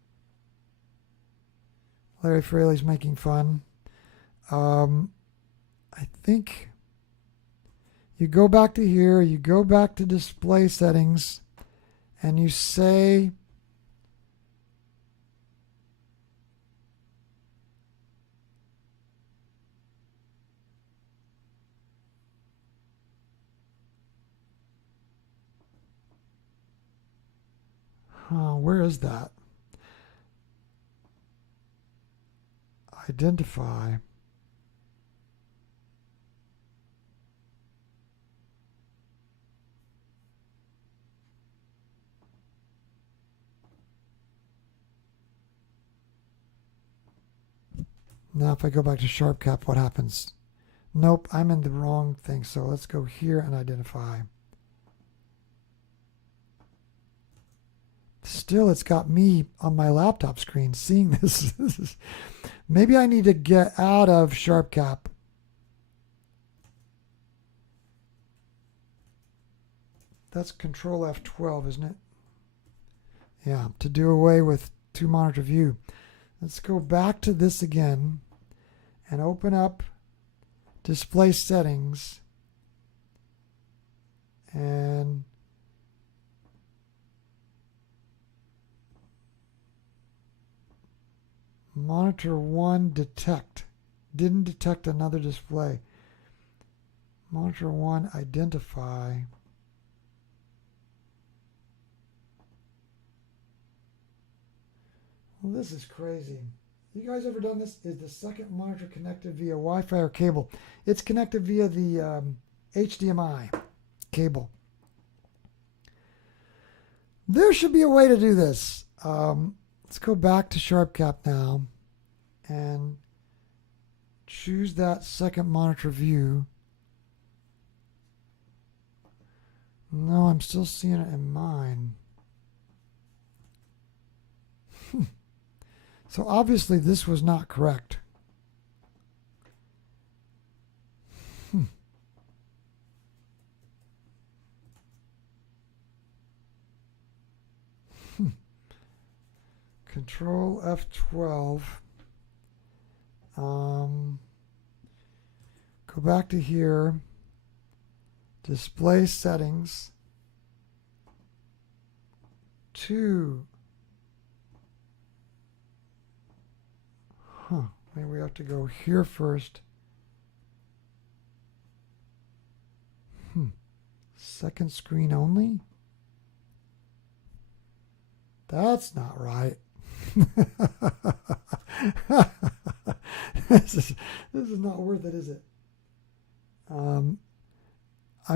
Larry Fraley's making fun. I think you go back to here, you go back to display settings, and you say Where is that? Identify. Now if I go back to SharpCap, what happens? Nope, I'm in the wrong thing. So let's go here and identify. Still, it's got me on my laptop screen seeing this. Maybe I need to get out of SharpCap. That's Control F12, isn't it? Yeah, to do away with two monitor view. Let's go back to this again and open up display settings and monitor 1 detect. Didn't detect another display. Monitor 1 identify. Well, this is crazy. You guys ever done this? Is the second monitor connected via Wi-Fi or cable? It's connected via the HDMI cable. There should be a way to do this. Let's go back to SharpCap now and choose that second monitor view. No, I'm still seeing it in mine. So obviously this was not correct. Control F12. Go back to here. Display settings. 2. Maybe we have to go here first. Second screen only? That's not right. This is not worth it, is it? I'm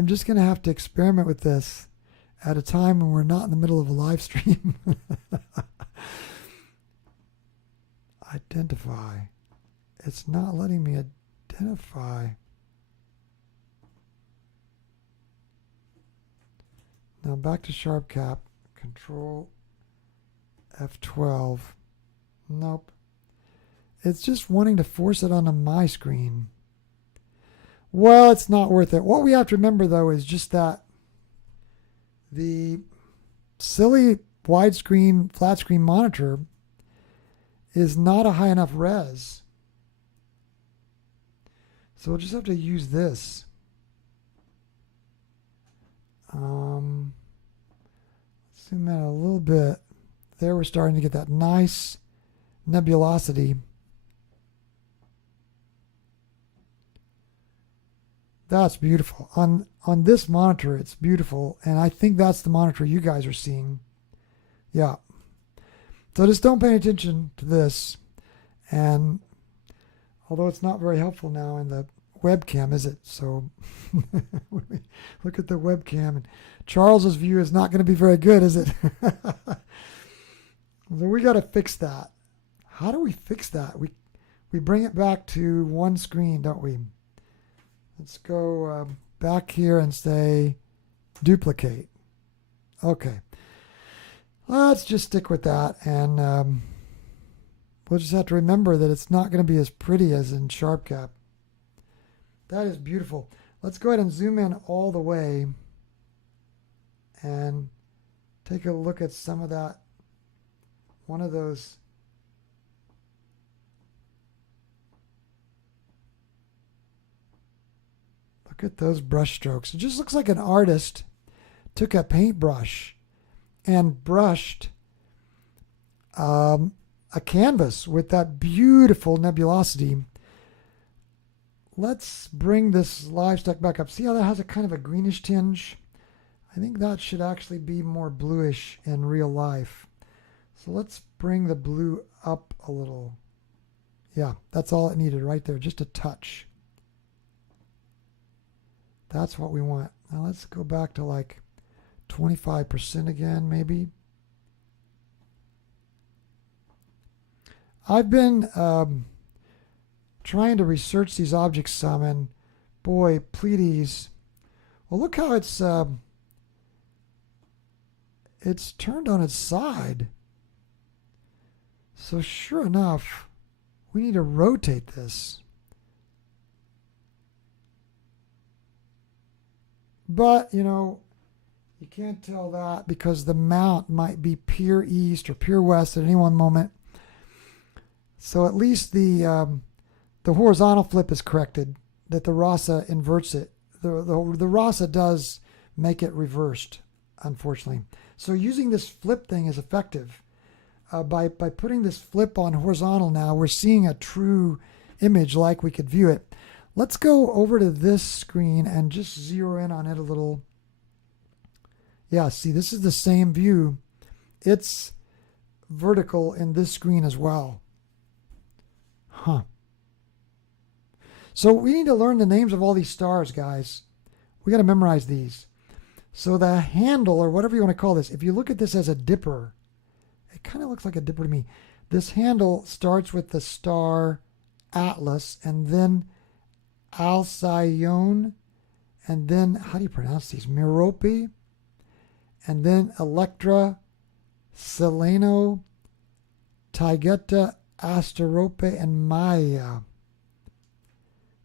just going to have to experiment with this at a time when we're not in the middle of a live stream. Identify. It's not letting me identify. Now back to SharpCap. Control F12. Nope. It's just wanting to force it onto my screen. Well, it's not worth it. What we have to remember, though, is just that the silly widescreen, flat screen monitor is not a high enough res. So we'll just have to use this. Zoom in a little bit. There we're starting to get that nice nebulosity. That's beautiful. On this monitor, it's beautiful. And I think that's the monitor you guys are seeing. Yeah. So just don't pay attention to this. And although it's not very helpful now in the webcam, is it? So when we look at the webcam, and Charles's view is not going to be very good, is it? So we got to fix that. How do we fix that? We bring it back to one screen, don't we? Let's go back here and say duplicate. Okay. Let's just stick with that, and we'll just have to remember that it's not going to be as pretty as in SharpCap. That is beautiful. Let's go ahead and zoom in all the way and take a look at some of that. One of those. Look at those brush strokes. It just looks like an artist took a paintbrush and brushed a canvas with that beautiful nebulosity. Let's bring this live stack back up. See how that has a kind of a greenish tinge? I think that should actually be more bluish in real life. So let's bring the blue up a little. Yeah, that's all it needed right there, just a touch. That's what we want. Now let's go back to like 25% again, maybe. I've been trying to research these objects some, and boy, Pleiades. Well, look how it's turned on its side. So sure enough, we need to rotate this. But, you know, you can't tell that because the mount might be pure east or pure west at any one moment. So at least the horizontal flip is corrected, that the RASA inverts it. The RASA does make it reversed, unfortunately. So using this flip thing is effective. By putting this flip on horizontal now, we're seeing a true image like we could view it. Let's go over to this screen and just zero in on it a little. Yeah, see, this is the same view. It's vertical in this screen as well. Huh. So we need to learn the names of all these stars, guys. We got to memorize these. So the handle, or whatever you want to call this, if you look at this as a dipper, it kind of looks like a dipper to me. This handle starts with the star Atlas, and then Alcyone, and then, how do you pronounce these? Merope, and then Electra, Seleno, Taygeta, Asterope, and Maya.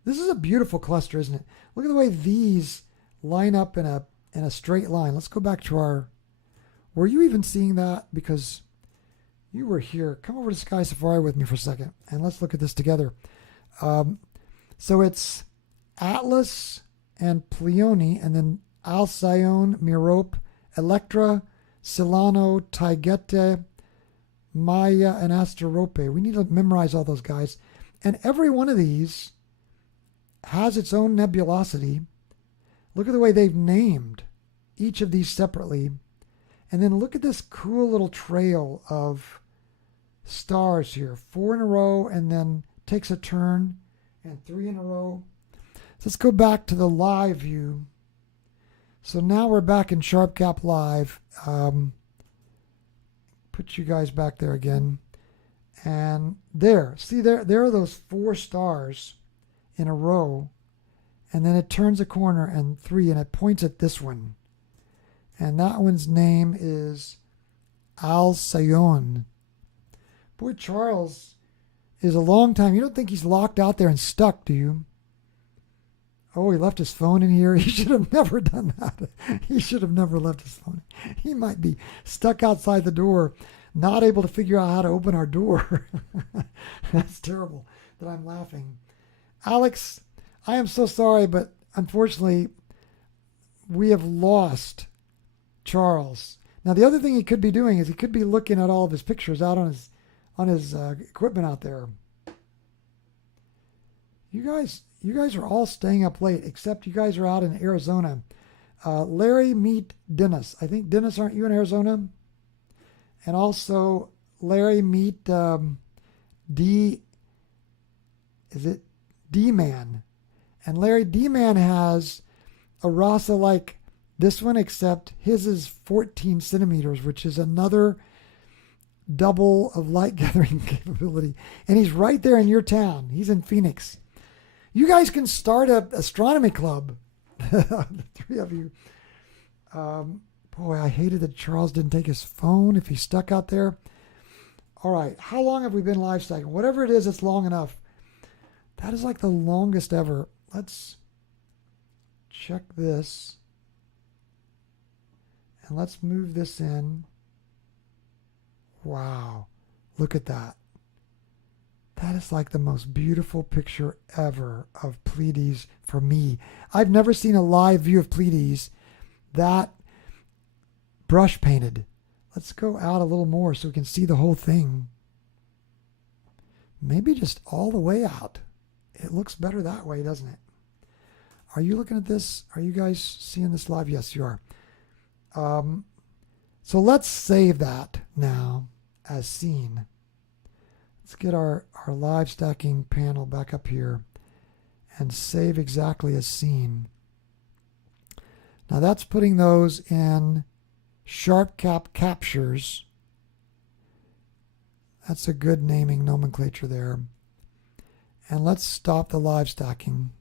This is a beautiful cluster, isn't it? Look at the way these line up in a straight line. Let's go back to our... Were you even seeing that? Because you were here. Come over to Sky Safari with me for a second, and let's look at this together. So it's Atlas and Pleione, and then Alcyone, Merope, Electra, Silano, Taygeta, Maya, and Asterope. We need to memorize all those guys. And every one of these has its own nebulosity. Look at the way they've named each of these separately. And then look at this cool little trail of stars here. 4 in a row, and then takes a turn, and 3 in a row. So let's go back to the live view. So now we're back in SharpCap Live. Put you guys back there again. And there, see there are those 4 stars in a row. And then it turns a corner, and 3, and it points at this one. And that one's name is Alcyone. Boy, Charles is a long time. You don't think he's locked out there and stuck, do you? Oh, he left his phone in here. He should have never done that. He should have never left his phone. He might be stuck outside the door, not able to figure out how to open our door. That's terrible that I'm laughing. Alex, I am so sorry, but unfortunately, we have lost Charles. Now, the other thing he could be doing is he could be looking at all of his pictures out on his equipment out there. You guys are all staying up late, except you guys are out in Arizona. Larry, meet Dennis. I think, Dennis, aren't you in Arizona? And also, Larry, meet D-Man. And Larry, D-Man has a RASA like this one, except his is 14 centimeters, which is another double of light gathering capability. And he's right there in your town. He's in Phoenix. You guys can start an astronomy club. The 3 of you. Boy, I hated that Charles didn't take his phone if he's stuck out there. All right. How long have we been live stacking? Whatever it is, it's long enough. That is like the longest ever. Let's check this. And let's move this in. Wow. Look at that. That is like the most beautiful picture ever of Pleiades for me. I've never seen a live view of Pleiades that brush painted. Let's go out a little more so we can see the whole thing. Maybe just all the way out. It looks better that way, doesn't it? Are you looking at this? Are you guys seeing this live? Yes, you are. So let's save that now as seen. Let's get our live stacking panel back up here and save exactly as seen. Now that's putting those in SharpCap captures. That's a good naming nomenclature there. And let's stop the live stacking.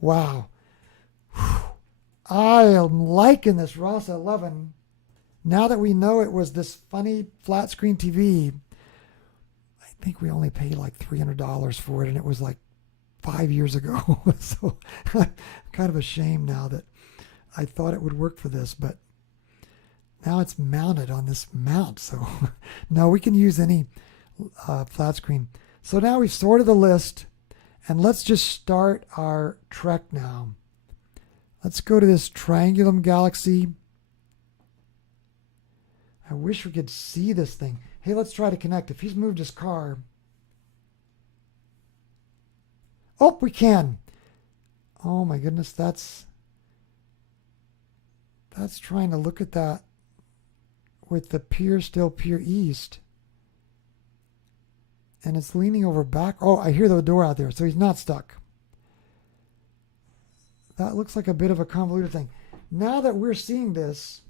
Wow. Whew. I am liking this RASA 11. Now that we know it was this funny flat screen TV, I think we only paid like $300 for it, and it was like 5 years ago. So I'm kind of ashamed now that I thought it would work for this, but now it's mounted on this mount. So no, we can use any flat screen. So now we've sorted the list, and let's just start our trek now. Let's go to this Triangulum Galaxy. I wish we could see this thing. Hey, let's try to connect. If he's moved his car. Oh, we can. Oh my goodness, that's trying to look at that with the pier still pier east. And it's leaning over back. Oh, I hear the door out there, so he's not stuck. That looks like a bit of a convoluted thing. Now that we're seeing this,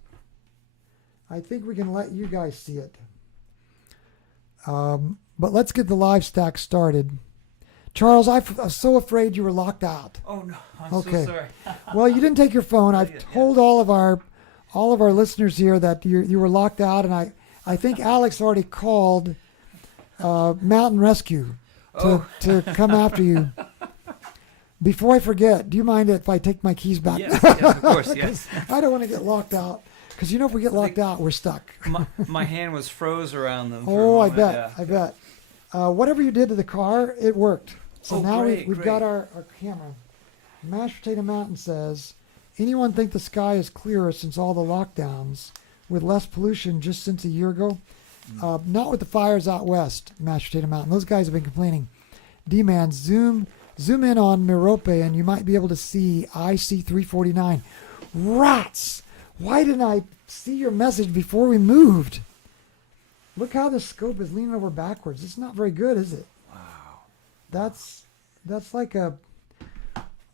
I think we can let you guys see it. But let's get the live stack started. Charles, I was so afraid you were locked out. Oh no, I'm so sorry. Well, you didn't take your phone. I've told all of our listeners here that you were locked out, and I think Alex already called Mountain Rescue to come after you. Before I forget, do you mind if I take my keys back? Yes, of course, yes. I don't want to get locked out, because if we get locked out, we're stuck. My hand was froze around them. Oh, I bet. Whatever you did to the car, it worked. So now we've got our camera. Mashed Potato Mountain says, anyone think the sky is clearer since all the lockdowns, with less pollution just since a year ago? Not with the fires out west, Mashed Potato Mountain. Those guys have been complaining. D-Man, zoom in on Merope and you might be able to see IC349. Rats! Why didn't I see your message before we moved? Look how the scope is leaning over backwards. It's not very good, is it? Wow. That's like a...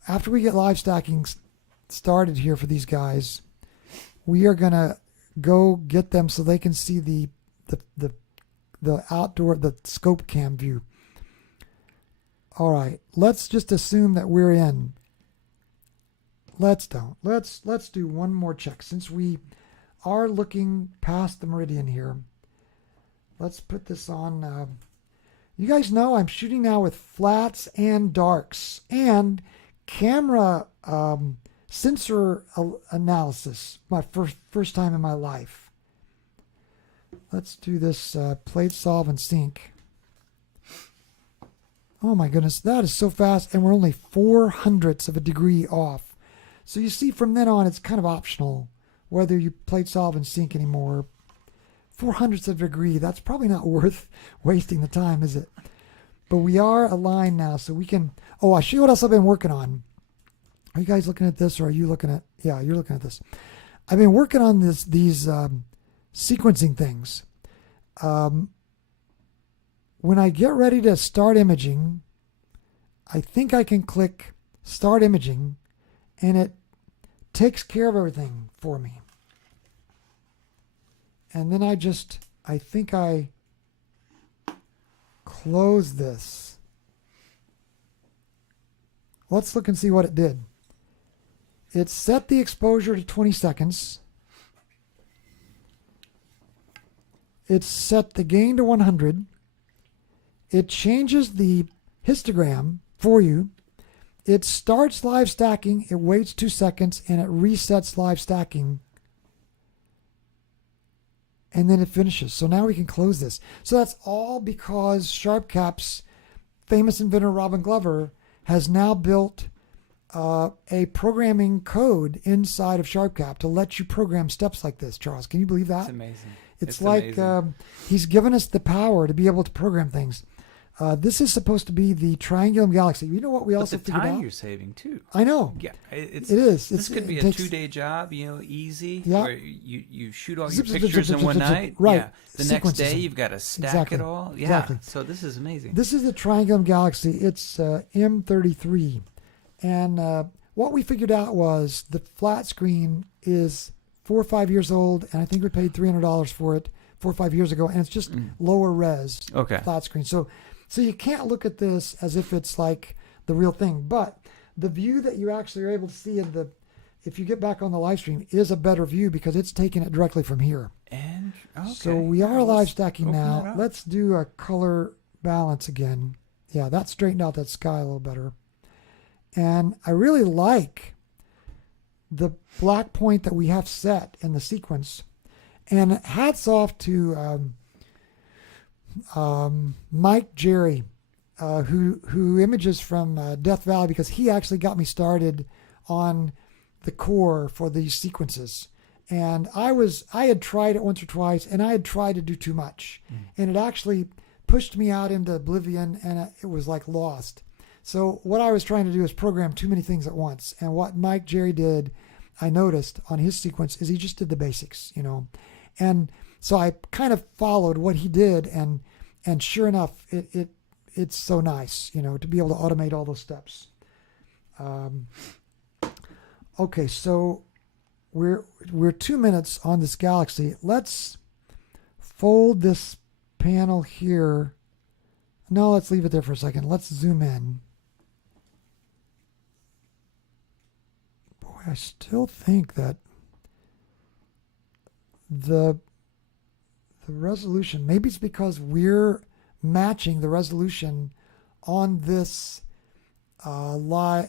After we get live stacking started here for these guys, we are going to go get them so they can see the outdoor, the scope cam view. All right, let's just assume that we're in. Let's do one more check. Since we are looking past the meridian here, let's put this on. You guys know I'm shooting now with flats and darks and camera sensor analysis. My first time in my life. Let's do this plate solve and sync. Oh my goodness, that is so fast, and we're only 0.04 of a degree off. So you see, from then on, it's kind of optional whether you plate solve and sync anymore. 0.04 of a degree, that's probably not worth wasting the time, is it? But we are aligned now, so we can... Oh, I'll show you what else I've been working on. Are you guys looking at this, or are you looking at... Yeah, you're looking at this. I've been working on these sequencing things. When I get ready to start imaging, I think I can click Start Imaging, and it takes care of everything for me. And then I think I close this. Let's look and see what it did. It set the exposure to 20 seconds. It set the gain to 100. It changes the histogram for you. It starts live stacking. It waits 2 seconds and it resets live stacking. And then it finishes. So now we can close this. So that's all because SharpCap's famous inventor Robin Glover has now built a programming code inside of SharpCap to let you program steps like this. Charles, can you believe that? It's amazing. It's like amazing. He's given us the power to be able to program things. This is supposed to be the Triangulum Galaxy. You know what we But also the figured time out? you're saving too. I know. Yeah, It is. This could be it a takes, 2-day job, easy, Yeah. where you shoot all your Zip, zip, zip, pictures zip, in zip, one zip, zip. night. Right. Yeah. The next Sequences day them. you've got to stack Exactly. it all. Yeah. Exactly. So this is amazing. This is the Triangulum Galaxy. It's M33. And what we figured out was the flat screen is 4 or 5 years old, and I think we paid $300 for it 4 or 5 years ago, and it's just lower res Okay. flat screen. So you can't look at this as if it's like the real thing, but the view that you actually are able to see if you get back on the live stream, is a better view because it's taking it directly from here. And okay. So we are live stacking open now. that up. Let's do a color balance again. Yeah, that straightened out that sky a little better. And I really like the black point that we have set in the sequence. And hats off to Mike Jerry, who images from Death Valley, because he actually got me started on the core for these sequences. And I had tried it once or twice, and I had tried to do too much, and it actually pushed me out into oblivion, and it was like lost. So what I was trying to do is program too many things at once. And what Mike Jerry did, I noticed on his sequence, is he just did the basics, and so I kind of followed what he did, and sure enough, it's so nice, to be able to automate all those steps. Okay, so we're 2 minutes on this galaxy. Let's fold this panel here. No, let's leave it there for a second. Let's zoom in. Boy, I still think that the resolution, maybe it's because we're matching the resolution on this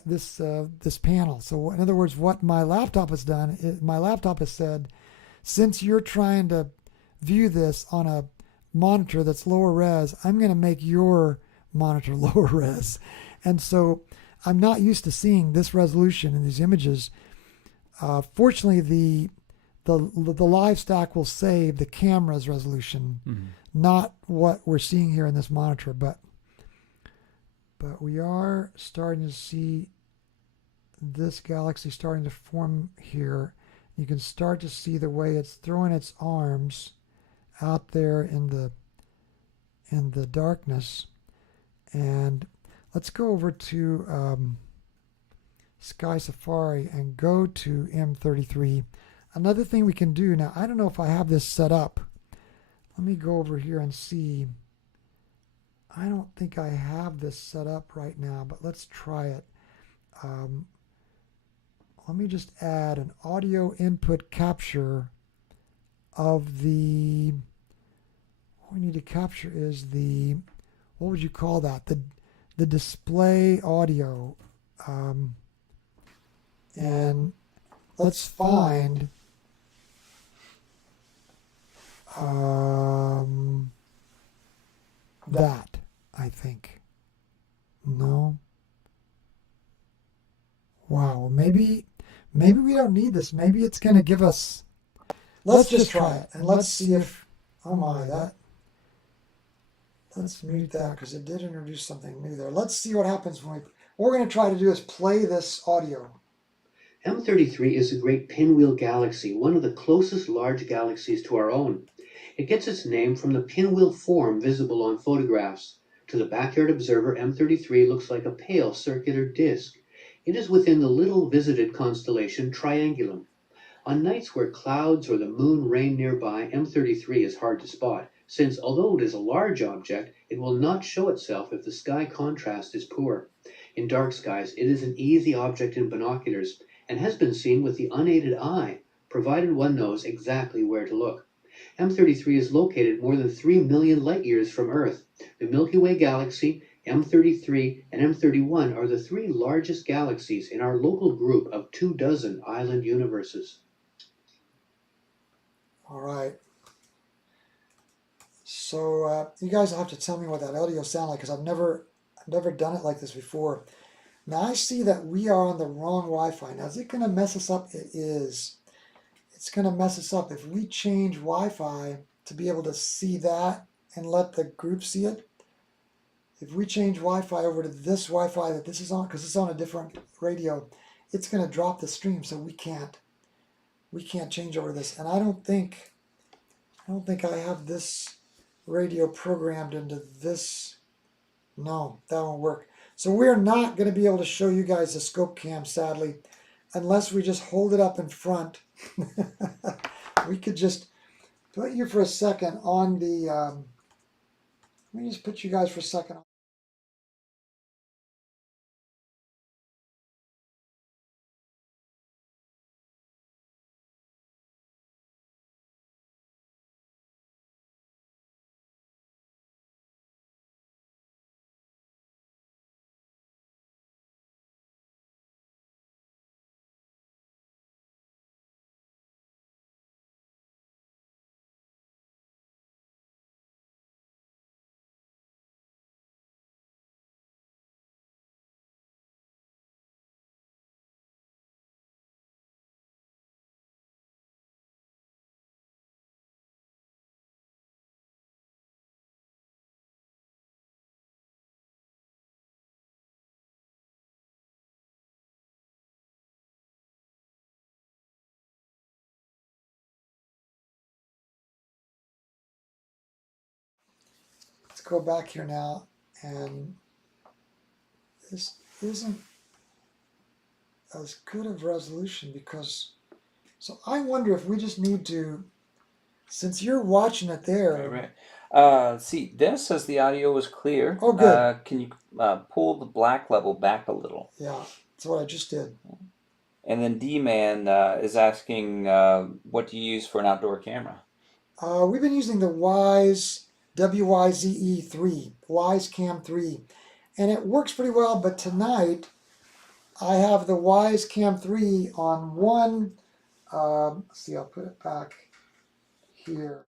this panel. So in other words, what my laptop has done is my laptop has said, since you're trying to view this on a monitor that's lower res, I'm going to make your monitor lower res. And so I'm not used to seeing this resolution in these images. Fortunately, the live stack will save the camera's resolution, not what we're seeing here in this monitor, but we are starting to see this galaxy starting to form here. You can start to see the way it's throwing its arms out there in the darkness. And let's go over to Sky Safari and go to M33. Another thing we can do now, I don't know if I have this set up. Let me go over here and see. I don't think I have this set up right now, but let's try it. Let me just add an audio input capture of what we need to capture is what would you call that? The display audio. And let's find that, I think. No. Wow, maybe we don't need this. Maybe it's going to give us... Let's just try it, and let's see if... Oh my, let's mute that, because it did introduce something new there. Let's see what happens when what we're going to try to do is play this audio. M33 is a great pinwheel galaxy, one of the closest large galaxies to our own. It gets its name from the pinwheel form visible on photographs. To the backyard observer, M33 looks like a pale circular disk. It is within the little visited constellation Triangulum. On nights where clouds or the moon reign nearby, M33 is hard to spot, since although it is a large object, it will not show itself if the sky contrast is poor. In dark skies, it is an easy object in binoculars, and has been seen with the unaided eye, provided one knows exactly where to look. M33 is located more than 3 million light-years from Earth. The Milky Way galaxy, M33, and M31 are the 3 largest galaxies in our local group of 24 island universes. All right. So you guys will have to tell me what that audio sounds like, because I've never done it like this before. Now I see that we are on the wrong Wi-Fi. Now is it going to mess us up? It is. It's going to mess us up if we change Wi-Fi to be able to see that and let the group see it. if we change Wi-Fi over to this Wi-Fi that this is on, because it's on a different radio, it's going to drop the stream, so we can't change over this. And I don't think I have this radio programmed into this. No, that won't work. So we're not going to be able to show you guys the scope cam, sadly, unless we just hold it up in front. We could just put you for a second on the, let me just put you guys for a second. Let's go back here now, and this isn't as good of resolution because, so I wonder if we just need to, since you're watching it there. Right. See, Dennis says the audio was clear. Oh, good. Can you pull the black level back a little? Yeah, that's what I just did. And then D-Man is asking, what do you use for an outdoor camera? We've been using the Wyze WYZE3, Wyze Cam 3, and it works pretty well. But tonight, I have the Wyze Cam 3 on one. Let's see, I'll put it back here.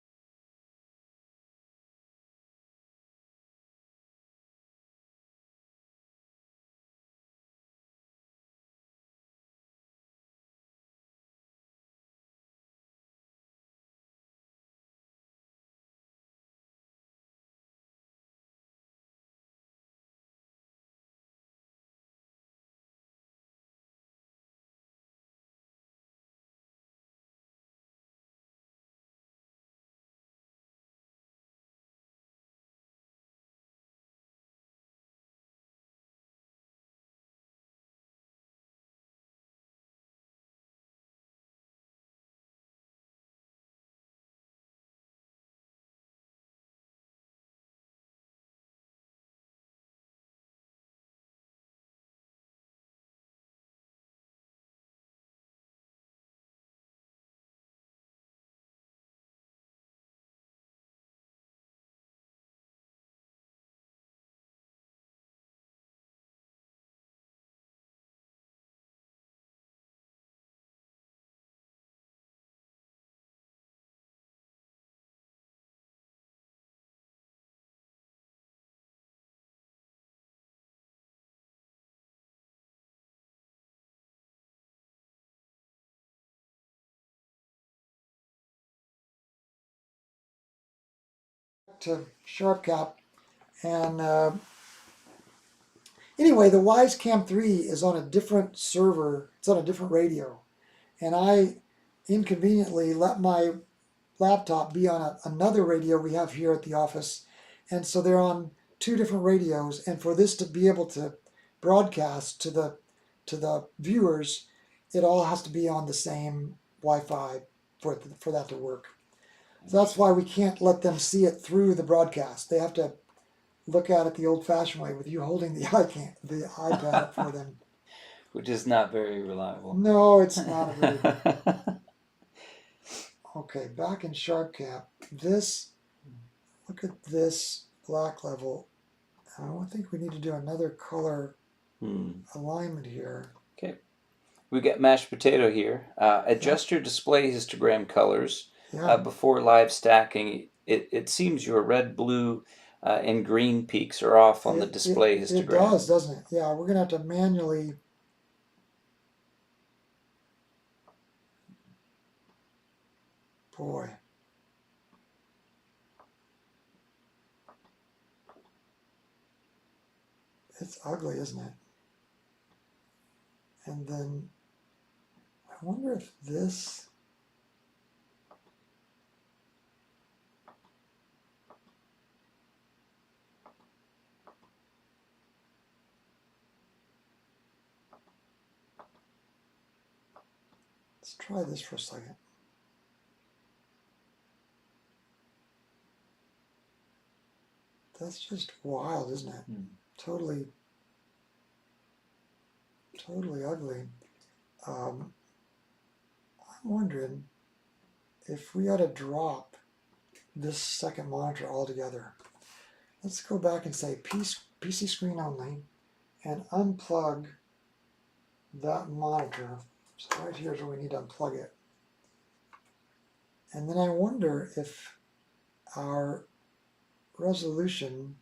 To SharpCap, and anyway, the Wyze Cam 3 is on a different server. It's on a different radio, and I inconveniently let my laptop be on another radio we have here at the office, and so they're on two different radios. And for this to be able to broadcast to the viewers, it all has to be on the same Wi-Fi for that to work. So that's why we can't let them see it through the broadcast. They have to look at it the old-fashioned way with you holding the iPad up for them. Which is not very reliable. No, it's not a very good. Okay, back in SharpCap, look at this black level. I don't think we need to do another color alignment here. Okay. We got mashed potato here. Adjust your display histogram colors before live stacking. It seems your red, blue, and green peaks are off on the display histogram. It does, doesn't it? Yeah, we're going to have to manually. Boy. It's ugly, isn't it? And then I wonder if this, let's try this for a second. That's just wild, isn't it? Totally ugly. I'm wondering if we ought to drop this second monitor altogether. Let's go back and say PC screen only and unplug that monitor. So right here is where we need to unplug it. And then I wonder if our resolution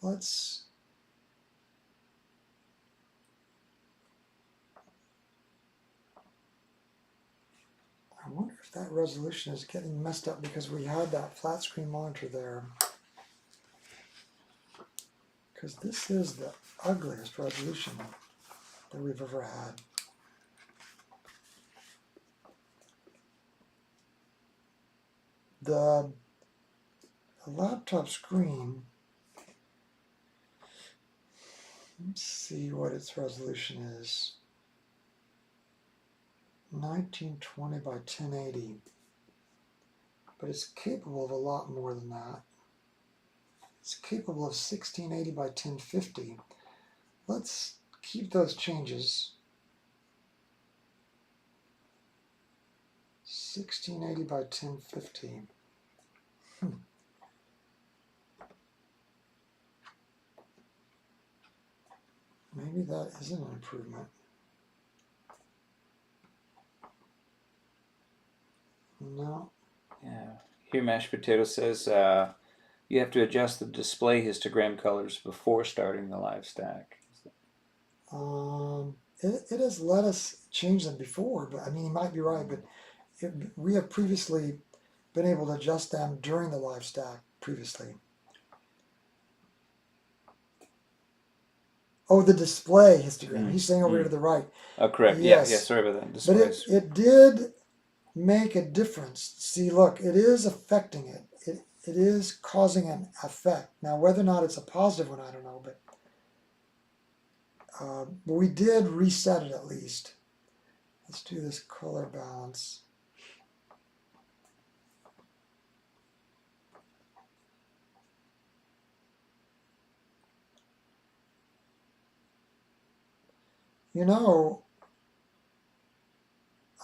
I wonder if that resolution is getting messed up because we had that flat screen monitor there. Because this is the ugliest resolution that we've ever had. The laptop screen, let's see what its resolution is. 1920 by 1080. But it's capable of a lot more than that. It's capable of 1680 by 1050. Let's keep those changes. 1680 by 1050. Maybe that isn't an improvement. No. Yeah. Here, Mashed Potato says you have to adjust the display histogram colors before starting the live stack. It has let us change them before, but I mean, he might be right, but we have previously been able to adjust them during the live stack previously. Oh, the display histogram. He's saying over here to the right. Oh, correct. Yes. Yeah, sorry about that. Displays. But it did make a difference. See, look, it is affecting it. It is causing an effect. Now, whether or not it's a positive one, I don't know, but we did reset it at least. Let's do this color balance. You know,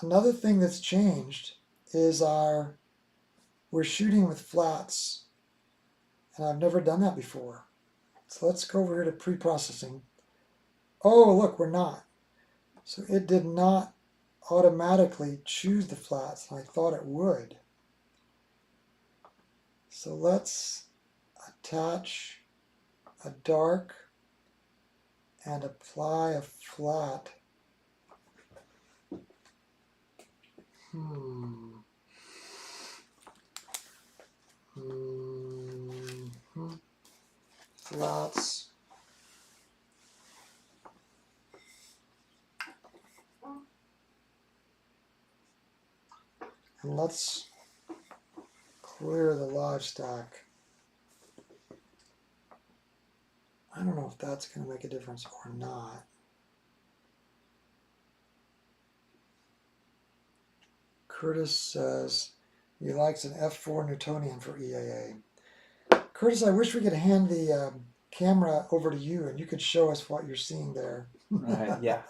another thing that's changed is we're shooting with flats, and I've never done that before. So let's go over here to pre-processing. Oh, look, we're not. So it did not automatically choose the flats, and I thought it would. So let's attach a dark and apply a flat. Flats. And let's clear the live stack. I don't know if that's going to make a difference or not. Curtis says he likes an F4 Newtonian for EAA. Curtis, I wish we could hand the camera over to you and you could show us what you're seeing there. Right, yeah.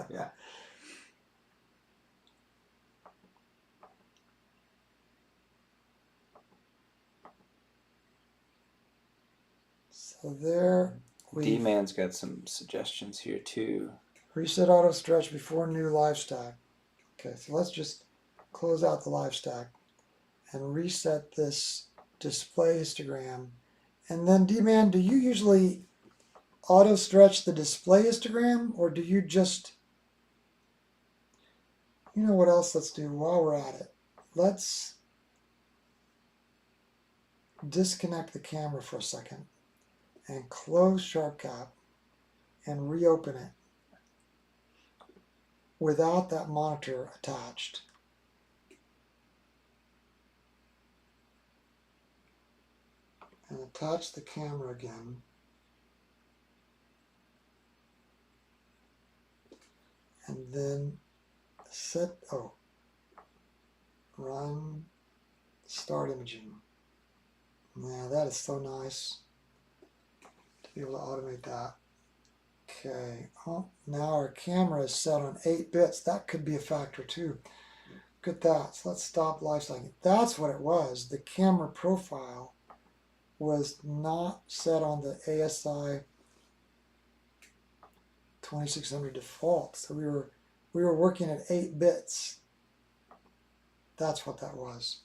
So there D-Man's got some suggestions here too. Reset auto stretch before new live stack. Okay, so let's just close out the live stack and reset this display histogram. And then D-Man, do you usually auto stretch the display histogram, or do you just, you know what else let's do while we're at it? Let's disconnect the camera for a second and close SharpCap and reopen it without that monitor attached. And attach the camera again. And then run start imaging. Yeah, that is so nice to be able to automate that. Okay, oh, now our camera is set on 8 bits. That could be a factor too. Look at that. So let's stop live cycling. That's what it was. The camera profile was not set on the ASI 2600 default. So we were working at 8 bits. That's what that was.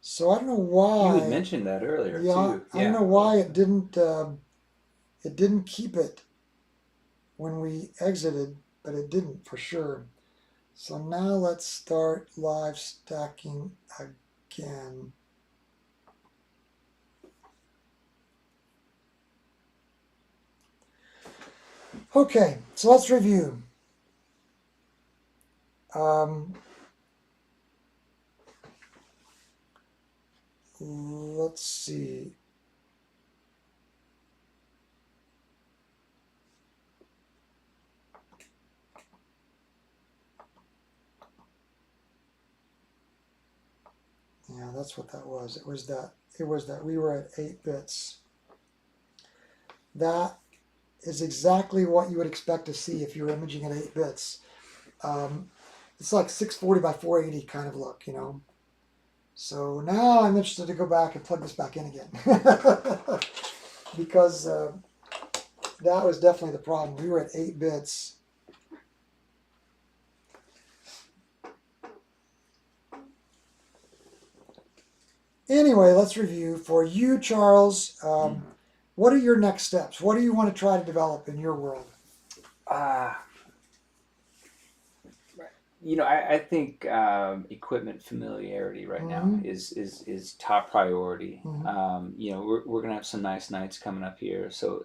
So I don't know why. You had mentioned that earlier too. Yeah, I don't know why it didn't keep it when we exited, but it didn't for sure. So now let's start live stacking again. Okay, so let's review. Let's see. Yeah, that's what that was. It was that we were at 8 bits. That is exactly what you would expect to see if you're imaging at 8 bits. It's like 640 by 480 kind of look, you know. So now I'm interested to go back and plug this back in again. Because that was definitely the problem. We were at 8 bits. Anyway, let's review. For you, Charles, what are your next steps? What do you want to try to develop in your world? I think equipment familiarity right now is top priority. We're gonna have some nice nights coming up here, so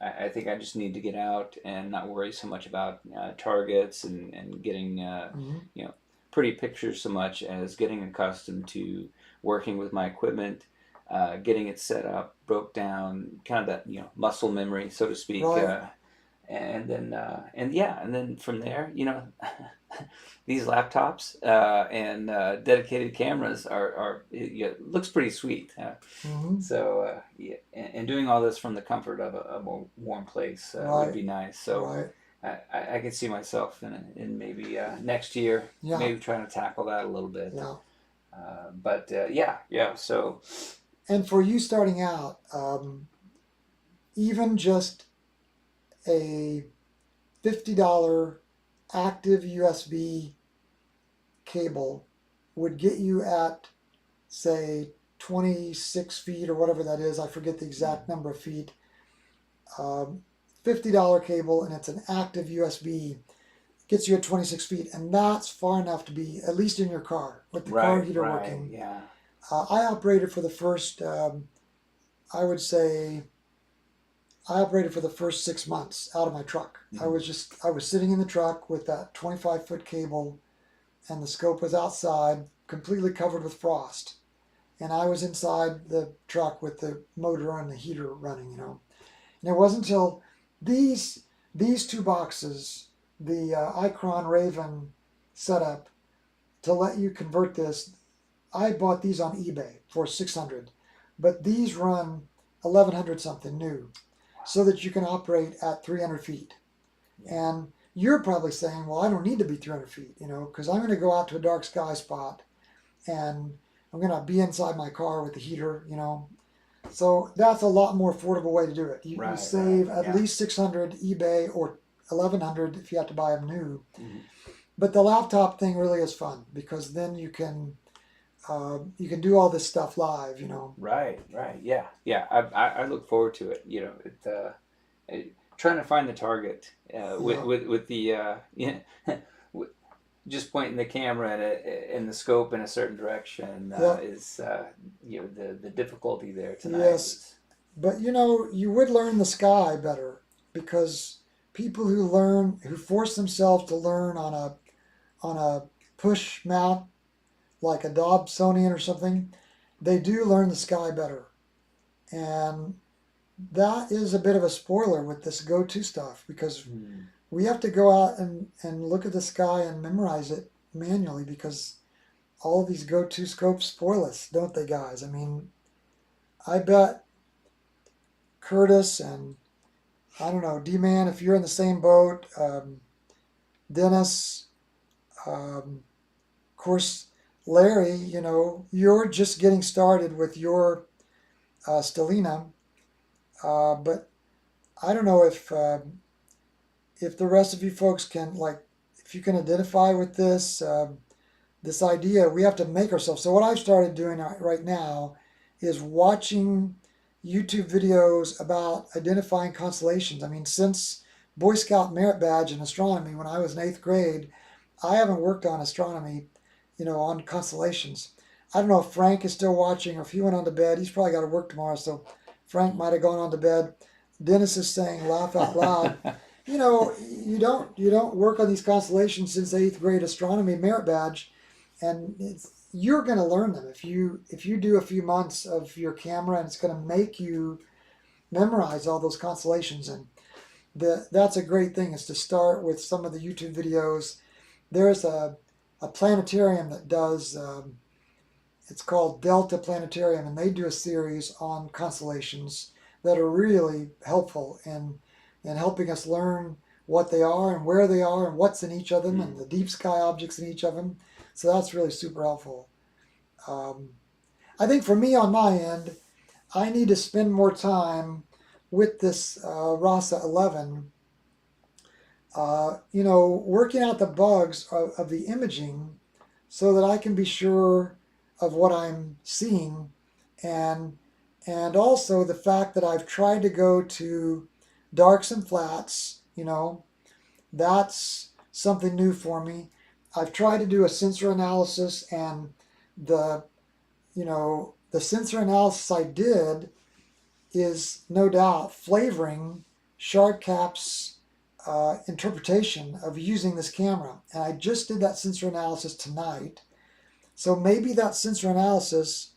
I think I just need to get out and not worry so much about targets and getting pretty pictures so much as getting accustomed to working with my equipment, getting it set up, broke down, kind of that muscle memory, so to speak. Right. And then from there, these laptops and dedicated cameras it looks pretty sweet. So and doing all this from the comfort of a more warm place would be nice. So I could see myself in maybe next year, maybe trying to tackle that a little bit. So. And for you starting out, even just a $50 active USB cable would get you at, say, 26 feet or whatever that is. I forget the exact number of feet. $50 cable, and it's an active USB, gets you at 26 feet, and that's far enough to be at least in your car with the car heater working. Yeah. I operated for the first, I would say, I operated for the first 6 months out of my truck. I was sitting in the truck with that 25-foot cable, and the scope was outside, completely covered with frost. And I was inside the truck with the motor and the heater running, And it wasn't until these 2 boxes, the Icron Raven setup, to let you convert this. I bought these on eBay for $600, but these run 1,100 something new, so that you can operate at 300 feet. And you're probably saying, well, I don't need to be 300 feet, because I'm going to go out to a dark sky spot and I'm going to be inside my car with the heater, So that's a lot more affordable way to do it. You save at least 600 eBay or 1,100 if you have to buy them new. But the laptop thing really is fun, because then you can do all this stuff live, Right. Yeah. I look forward to it. Trying to find the target with the just pointing the camera in the scope in a certain direction Yeah. is the difficulty there tonight. Yes. But you would learn the sky better, because people who force themselves to learn on a push mount like a Dobsonian or something, they do learn the sky better. And that is a bit of a spoiler with this go-to stuff, because we have to go out and look at the sky and memorize it manually, because all of these go-to scopes spoil us, don't they, guys? I mean, I bet Curtis and, I don't know, D-Man, if you're in the same boat, Dennis, of course, Larry, you're just getting started with your Stellina, but I don't know if the rest of you folks can, like, if you can identify with this this idea. We have to make ourselves. So what I've started doing right now is watching YouTube videos about identifying constellations. I mean, since Boy Scout Merit Badge in astronomy when I was in 8th grade, I haven't worked on astronomy, on constellations. I don't know if Frank is still watching or if he went on to bed. He's probably got to work tomorrow, so Frank might have gone on to bed. Dennis is saying, laugh out loud. You don't work on these constellations since 8th grade astronomy merit badge, and you're going to learn them if you do a few months of your camera, and it's going to make you memorize all those constellations. And that's a great thing, is to start with some of the YouTube videos. There's a planetarium that does, it's called Delta Planetarium, and they do a series on constellations that are really helpful in helping us learn what they are and where they are and what's in each of them and the deep sky objects in each of them. So that's really super helpful. I think for me on my end, I need to spend more time with this RASA 11, working out the bugs of the imaging so that I can be sure of what I'm seeing, and also the fact that I've tried to go to darks and flats, that's something new for me. I've tried to do a sensor analysis, and the sensor analysis I did is no doubt flavoring Shardcap's interpretation of using this camera. And I just did that sensor analysis tonight. So maybe that sensor analysis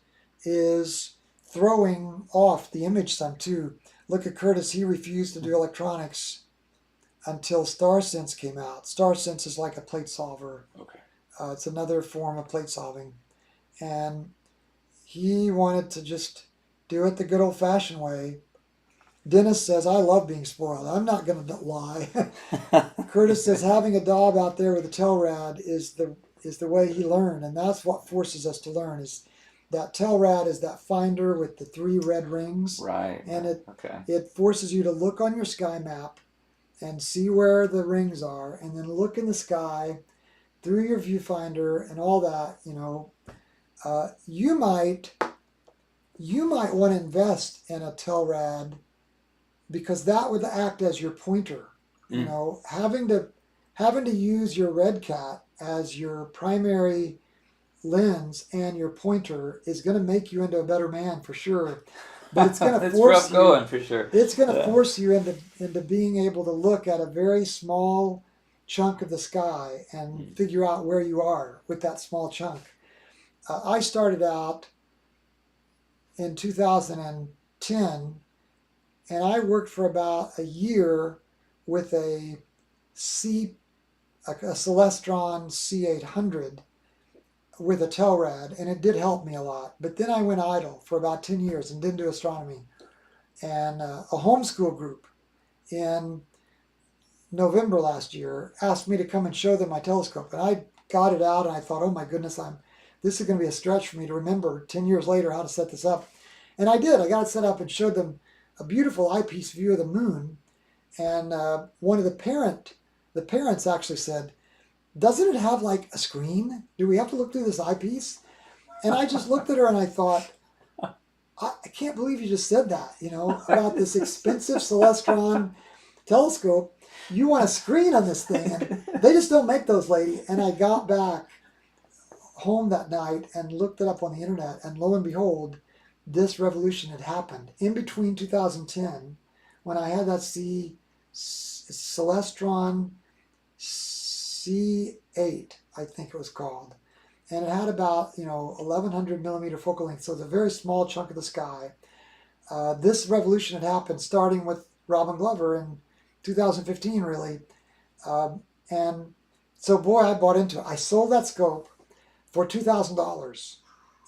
is throwing off the image some too. Look at Curtis, he refused to do electronics until StarSense came out. StarSense is like a plate solver. Okay. It's another form of plate solving. And he wanted to just do it the good old-fashioned way. Dennis says, I love being spoiled. I'm not going to lie. Curtis says, having a Dob out there with a Telrad is the way he learned, and that's what forces us to learn. Is that Telrad is that finder with the 3 red rings. Right. And it forces you to look on your sky map and see where the rings are, and then look in the sky through your viewfinder and all that. You might want to invest in a Telrad, because that would act as your pointer. Having to use your Red Cat as your primary lens and your pointer is going to make you into a better man for sure. But it's going to force rough going for sure. It's going to force you into being able to look at a very small chunk of the sky and figure out where you are with that small chunk. I started out in 2010, and I worked for about a year with a Celestron C800 with a Telrad, and it did help me a lot. But then I went idle for about 10 years and didn't do astronomy. And a homeschool group in November last year asked me to come and show them my telescope. And I got it out, and I thought, oh my goodness, this is going to be a stretch for me to remember 10 years later how to set this up. And I did. I got it set up and showed them a beautiful eyepiece view of the moon. And one of the parents actually said, doesn't it have like a screen? Do we have to look through this eyepiece? And I just looked at her and I thought, I can't believe you just said that, about this expensive Celestron telescope. you want a screen on this thing. And they just don't make those, lady. And I got back home that night and looked it up on the internet, and lo and behold, this revolution had happened in between 2010, when I had that Celestron C8, I think it was called, and it had about 1100 millimeter focal length, so it's a very small chunk of the sky. This revolution had happened starting with Robin Glover in 2015, really, and so boy, I bought into it. I sold that scope for $2,000,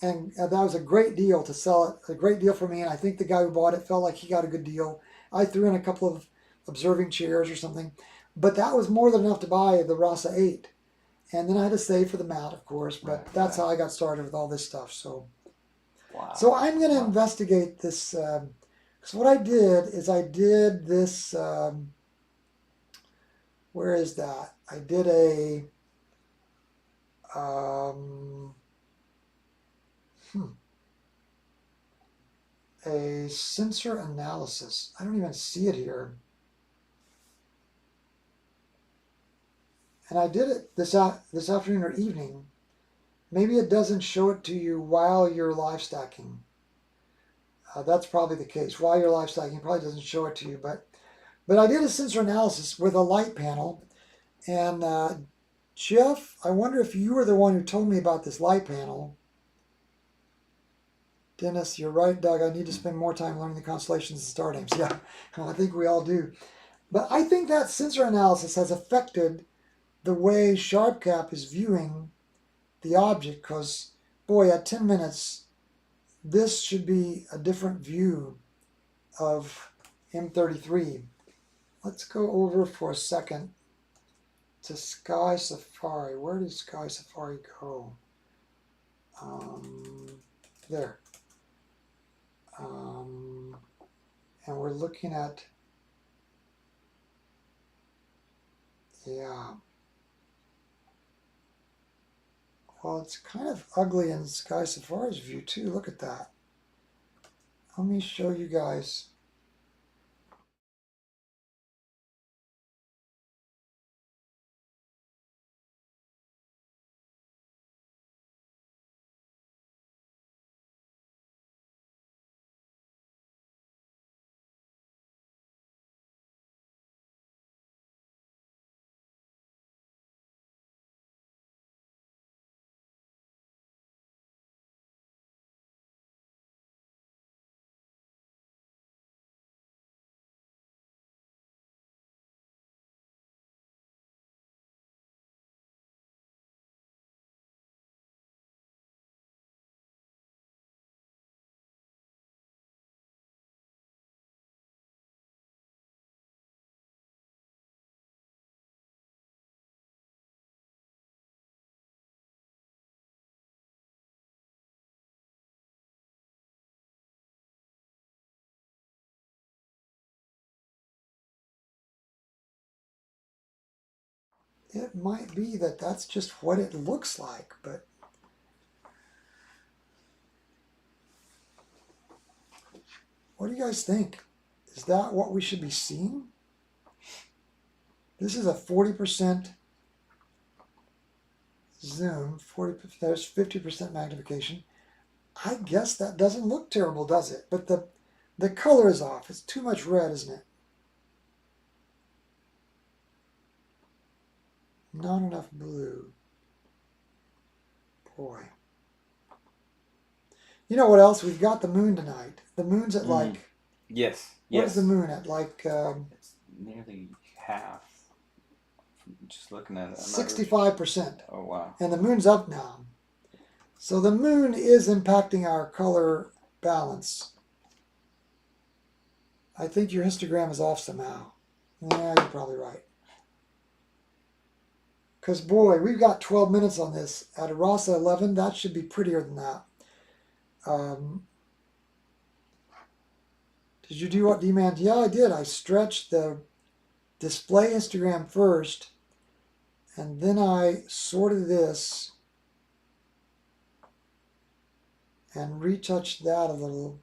and that was a great deal to sell it. A great deal for me, and I think the guy who bought it felt like he got a good deal. I threw in a couple of observing chairs or something, but that was more than enough to buy the RASA 8. And then I had to save for the mount, of course, but that's how I got started with all this stuff. So, so I'm going to investigate this. So what I did is I did this. Where is that? I did a sensor analysis. I don't even see it here. And I did it this afternoon or evening. Maybe it doesn't show it to you while you're live stacking. That's probably the case. While you're live stacking, it probably doesn't show it to you. But I did a sensor analysis with a light panel. And Jeff, I wonder if you were the one who told me about this light panel. Dennis, you're right, Doug. I need to spend more time learning the constellations and star names. Yeah, well, I think we all do. But I think that sensor analysis has affected the way SharpCap is viewing the object, because, boy, at 10 minutes, this should be a different view of M33. Let's go over for a second to Sky Safari. Where did Sky Safari go? There. And we're looking at, yeah. Well, it's kind of ugly in Sky Safari's view too. Look at that. Let me show you guys. It might be that that's just what it looks like, but what do you guys think? Is that what we should be seeing? This is a 40% zoom, there's 50% magnification. I guess that doesn't look terrible, does it? But the color is off. It's too much red, isn't it? Not enough blue. Boy. You know what else? We've got the moon tonight. The moon's at like... Yes. What is the moon at? Like... it's nearly half. Just looking at it. 65%. Oh, wow. And the moon's up now. So the moon is impacting our color balance. I think your histogram is off somehow. Yeah, you're probably right. Because, boy, we've got 12 minutes on this. At a RASA 11, that should be prettier than that. Did you do what D-Man? Yeah, I did. I stretched the display histogram first, and then I sorted this and retouched that a little.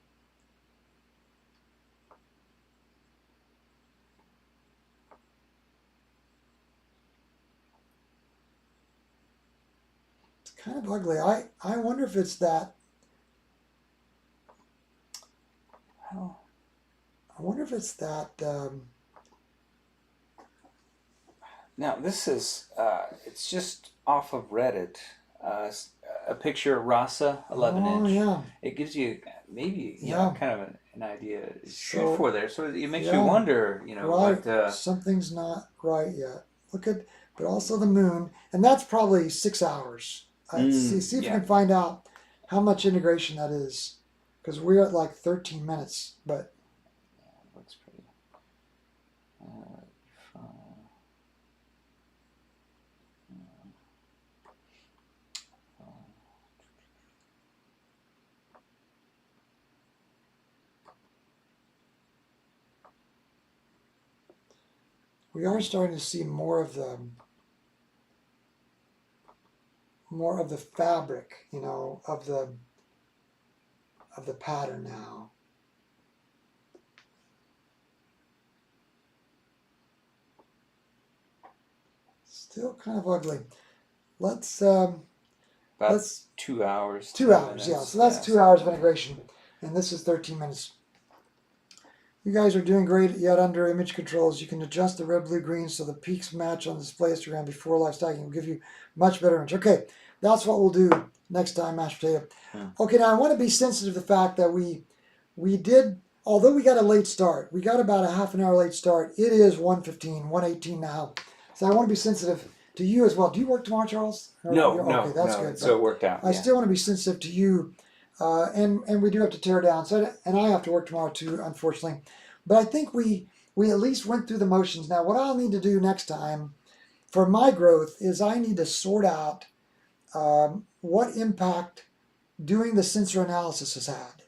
kind of ugly. I wonder if it's that. Oh. I wonder if it's that. Now this is it's just off of Reddit. A picture of RASA 11 Oh inch. yeah. It gives you maybe Yeah. kind of an idea. Shoot So, for there, so it makes you yeah. wonder. Right. What. Something's not right yet. Look at, but also the moon, and that's probably 6 hours. See if you Yeah. can find out how much integration that is, because we're at like 13 minutes. But Looks pretty. we are starting to see more of the fabric, of the pattern now. Still kind of ugly. Let's About let's 2 hours. 2 10 hours, yeah. minutes. So that's 2 hours of integration, and this is 13 minutes. You guys are doing great yet under image controls. You can adjust the red, blue, green so the peaks match on the display histogram before live stacking will give you much better image. Okay, that's what we'll do next time, mashed potato. Okay, now I want to be sensitive to the fact that we did, although we got a late start, we got about a half an hour late start. It is 1:15, 1:18 now. So I want to be sensitive to you as well. Do you work tomorrow, Charles? No, okay, that's good. So it worked out. I still want to be sensitive to you. And we do have to tear down. And I have to work tomorrow too, unfortunately. But I think we at least went through the motions. Now, what I'll need to do next time for my growth is I need to sort out what impact doing the sensor analysis has had.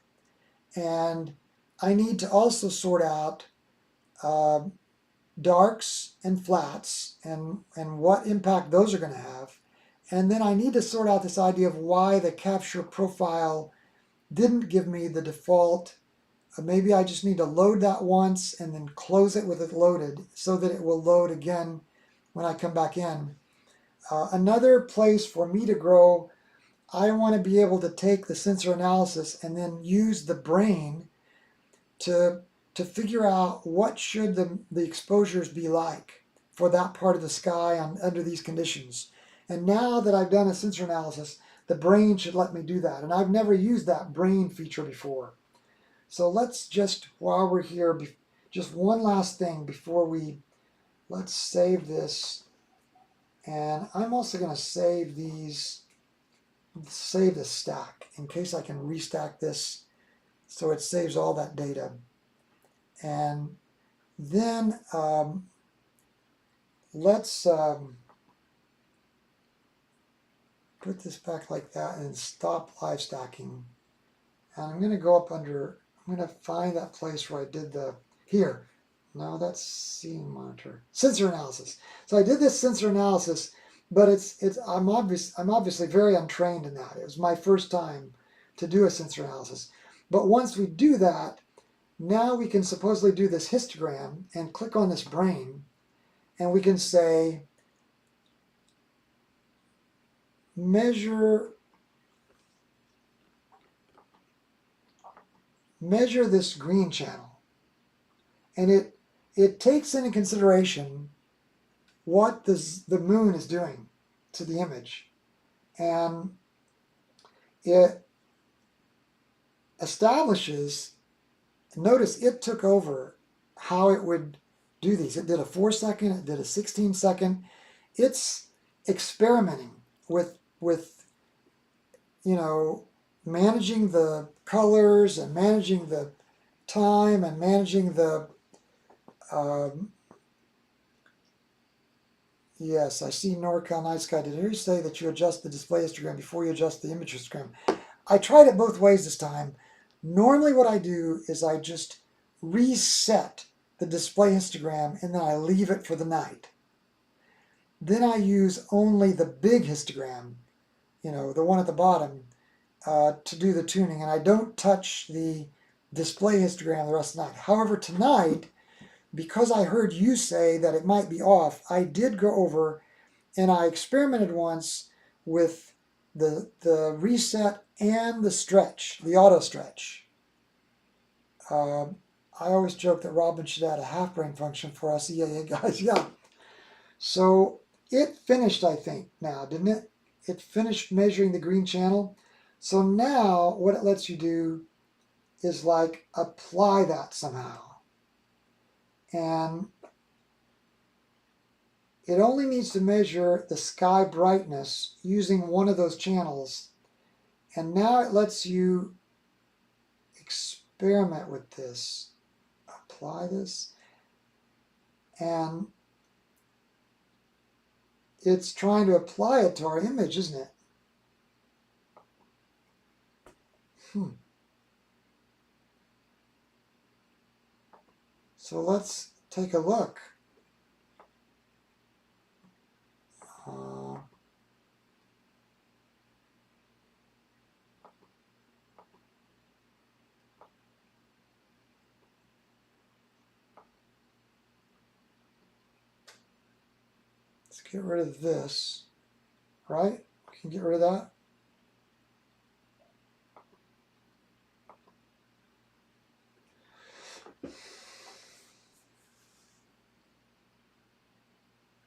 And I need to also sort out darks and flats and what impact those are going to have. And then I need to sort out this idea of why the capture profile didn't give me the default. Maybe I just need to load that once and then close it with it loaded so that it will load again when I come back in. Another place for me to grow, I want to be able to take the sensor analysis and then use the brain to figure out what should the exposures be like for that part of the sky under these conditions. And now that I've done a sensor analysis, the brain should let me do that. And I've never used that brain feature before. So let's just, while we're here, just one last thing before let's save this. And I'm also going to save the stack in case I can restack this so it saves all that data. And then let's put this back like that and stop live stacking. And I'm going to go up under, I'm going to find that place where I did here. No, that's scene monitor. Sensor analysis. So I did this sensor analysis, but I'm obviously very untrained in that. It was my first time to do a sensor analysis. But once we do that, now we can supposedly do this histogram and click on this brain, and we can say, measure this green channel. And it takes into consideration what the moon is doing to the image. And it establishes, notice it took over how it would do these. It did a 4-second, it did a 16-second. It's experimenting with managing the colors and managing the time and managing the yes, I see NorCal Night Sky. Did I hear you say that you adjust the display histogram before you adjust the image histogram? I tried it both ways this time. Normally what I do is I just reset the display histogram and then I leave it for the night. Then I use only the big histogram, the one at the bottom, to do the tuning, and I don't touch the display histogram the rest of the night. However, tonight, because I heard you say that it might be off, I did go over and I experimented once with the reset and the stretch, the auto stretch. I always joke that Robin should add a half brain function for us EAA guys. Yeah. So it finished, I think, now, didn't it? It finished measuring the green channel. So now what it lets you do is like apply that somehow. And it only needs to measure the sky brightness using one of those channels. And now it lets you experiment with this. Apply this. And it's trying to apply it to our image, isn't it? So let's take a look. Let's get rid of this, right? We can get rid of that.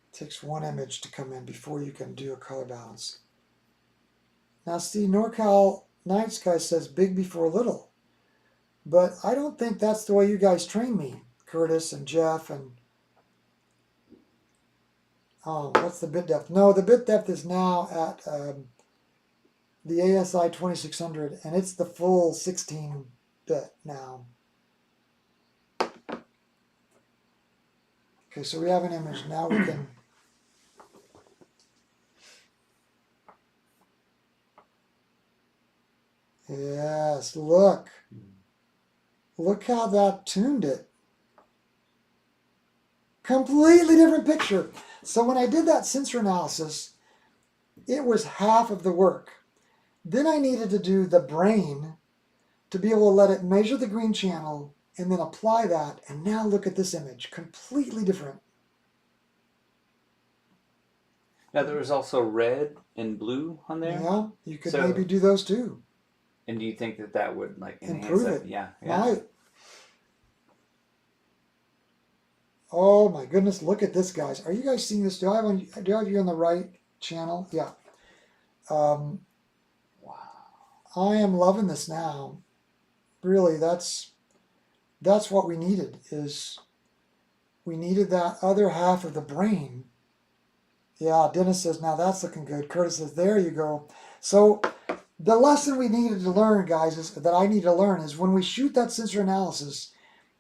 It takes one image to come in before you can do a color balance. Now see, NorCal Night Sky says big before little, but I don't think that's the way you guys train me, Curtis and Jeff and what's the bit depth? No, the bit depth is now at the ASI 2600, and it's the full 16 bit now. Okay, so we have an image. Now we can yes, look. Look how that tuned it. Completely different picture. So when I did that sensor analysis, it was half of the work. Then I needed to do the brain to be able to let it measure the green channel and then apply that. And now look at this image, completely different. Now there was also red and blue on there. Yeah, you could maybe do those too. And do you think that that would like improve it? it? Yeah. Might. Oh my goodness, look at this, guys. Are you guys seeing this? Do I have you on the right channel? Yeah. Wow. I am loving this now. Really, that's what we needed, is we needed that other half of the brain. Yeah, Dennis says, now that's looking good. Curtis says, there you go. So the lesson we needed to learn, guys, is that I need to learn is when we shoot that sensor analysis,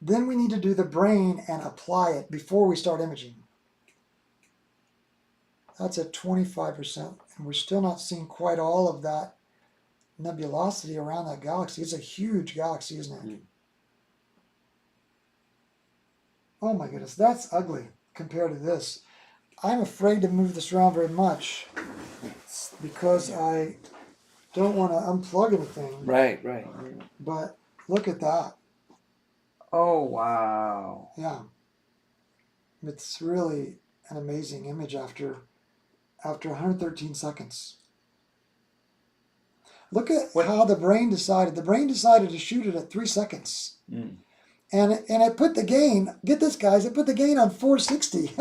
then we need to do the brain and apply it before we start imaging. That's at 25%, and we're still not seeing quite all of that nebulosity around that galaxy. It's a huge galaxy, isn't it? Oh my goodness, that's ugly compared to this. I'm afraid to move this around very much because I don't want to unplug anything. Right. But look at that. Oh, wow. Yeah. It's really an amazing image after 113 seconds. Look at how the brain decided. The brain decided to shoot it at 3 seconds. And it put the gain, get this, guys, it put the gain on 460.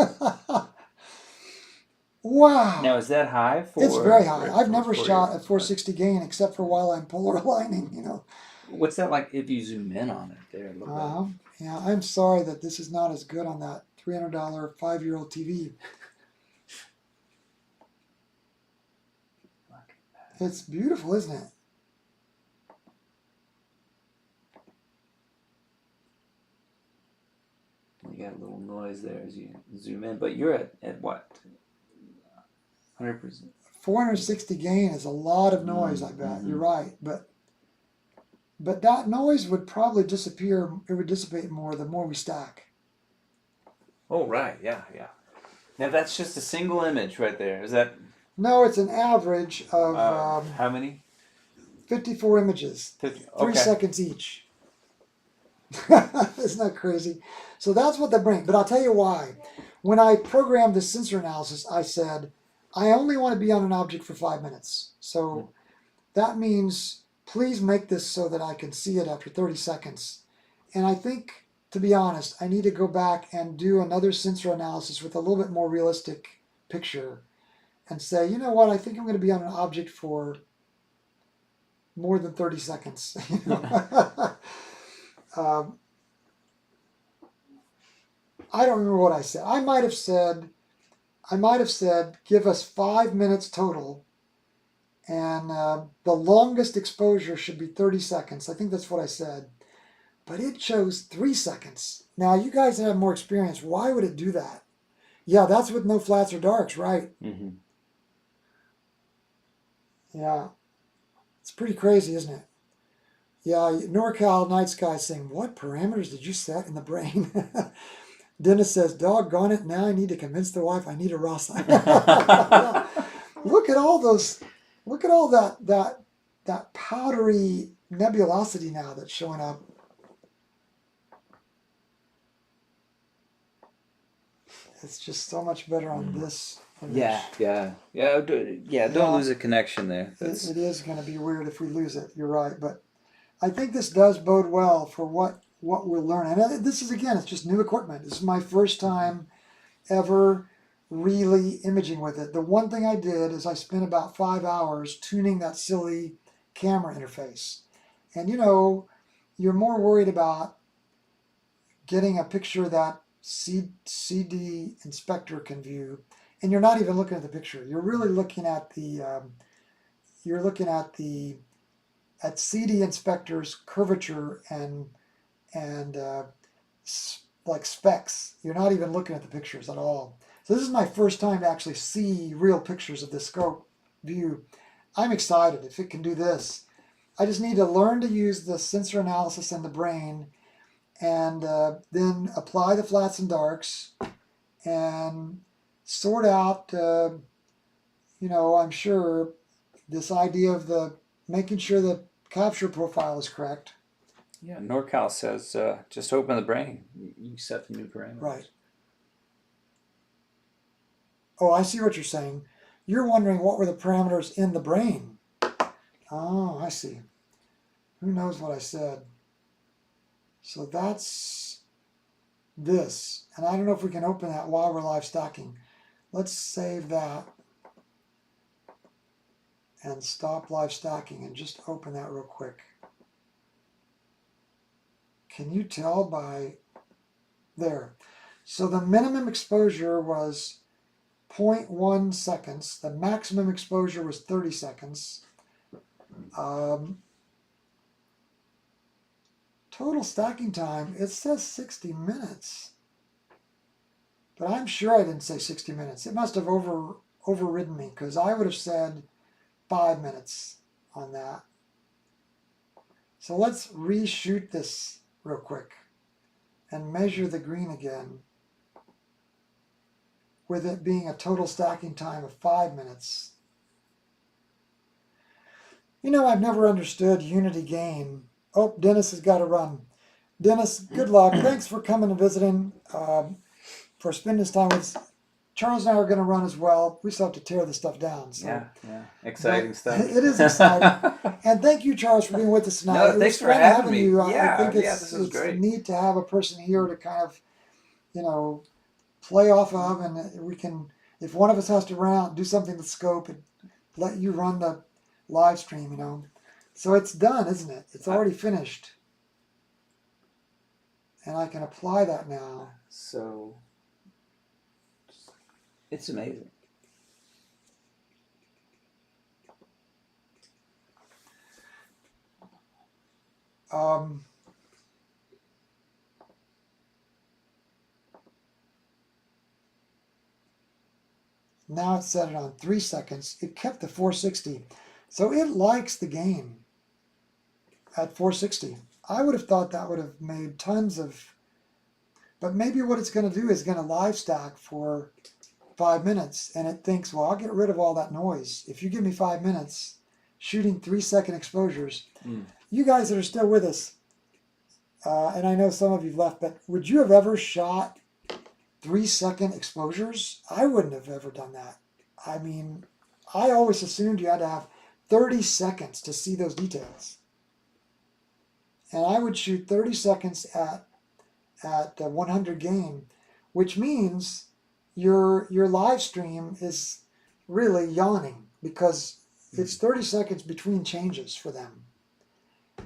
Wow. Now, is that high? It's very high. I've never shot at 460 gain except for while I'm polar aligning, you know. What's that like if you zoom in on it there a little bit? Yeah, I'm sorry that this is not as good on that $300 5-year-old TV. It's beautiful, isn't it? You got a little noise there as you zoom in, but you're at what? 100%. 460 gain is a lot of noise, I bet. You're right. But that noise would probably disappear. It would dissipate more the more we stack. Oh, right. Yeah. Now, that's just a single image right there. Is that? No, it's an average of... how many? 54 images. 50. 3 seconds each. Isn't that crazy? So that's what the brain... But I'll tell you why. When I programmed the sensor analysis, I said, I only want to be on an object for 5 minutes. So that means please make this so that I can see it after 30 seconds. And I think, to be honest, I need to go back and do another sensor analysis with a little bit more realistic picture and say, you know what, I think I'm going to be on an object for more than 30 seconds. I don't remember what I said. I might have said, give us 5 minutes total, and the longest exposure should be 30 seconds. I think that's what I said. But it chose 3 seconds. Now, you guys have more experience. Why would it do that? Yeah, that's with no flats or darks, right? Mm-hmm. Yeah. It's pretty crazy, isn't it? Yeah, NorCal Night Sky saying, what parameters did you set in the brain? Dennis says, doggone it, now I need to convince the wife I need a RASA. Look at all those, look at all that powdery nebulosity now that's showing up. It's just so much better on this image. Don't lose a connection there. It is going to be weird if we lose it. You're right, but I think this does bode well for what we're learning. And this is, again, it's just new equipment. This is my first time ever really imaging with it. The one thing I did is I spent about 5 hours tuning that silly camera interface. And you know, you're more worried about getting a picture that CD inspector can view, and you're not even looking at the picture. You're really looking at the at CD inspector's curvature and like specs. You're not even looking at the pictures at all. So this is my first time to actually see real pictures of this scope view. I'm excited if it can do this. I just need to learn to use the sensor analysis in the brain, and then apply the flats and darks and sort out, I'm sure, this idea of the making sure the capture profile is correct. Yeah, NorCal says just open the brain. You set the new parameters. Right. Oh, I see what you're saying. You're wondering what were the parameters in the brain. Oh, I see. Who knows what I said? So that's this. And I don't know if we can open that while we're live stacking. Let's save that and stop live stacking and just open that real quick. Can you tell by there? So the minimum exposure was 0.1 seconds. The maximum exposure was 30 seconds. Total stacking time, it says 60 minutes. But I'm sure I didn't say 60 minutes. It must have overridden me, because I would have said 5 minutes on that. So let's reshoot this real quick and measure the green again, with it being a total stacking time of 5 minutes. You know, I've never understood unity gain. Oh, Dennis has got to run. Dennis, good luck. Thanks for coming and visiting, for spending this time with us. Charles and I are going to run as well. We still have to tear this stuff down. So. Yeah. Exciting stuff. It is exciting. And thank you, Charles, for being with us tonight. No, thanks for having me. You. Yeah, I think this is great. Neat to have a person here to kind of, play off of, and we can, if one of us has to run out and do something with scope, and let you run the live stream, So it's done, isn't it? It's already finished. And I can apply that now. So it's amazing. Now it set it on 3 seconds. It kept the 460. So it likes the game at 460. I would have thought that would have made tons of, but maybe what it's going to do is going to live stack for 5 minutes, and it thinks, well, I'll get rid of all that noise. If you give me 5 minutes shooting 3 second exposures, you guys that are still with us, and I know some of you left, but would you have ever shot 3 second exposures? I wouldn't have ever done that. I mean, I always assumed you had to have 30 seconds to see those details. And I would shoot 30 seconds at 100 gain, which means your live stream is really yawning because it's 30 seconds between changes for them.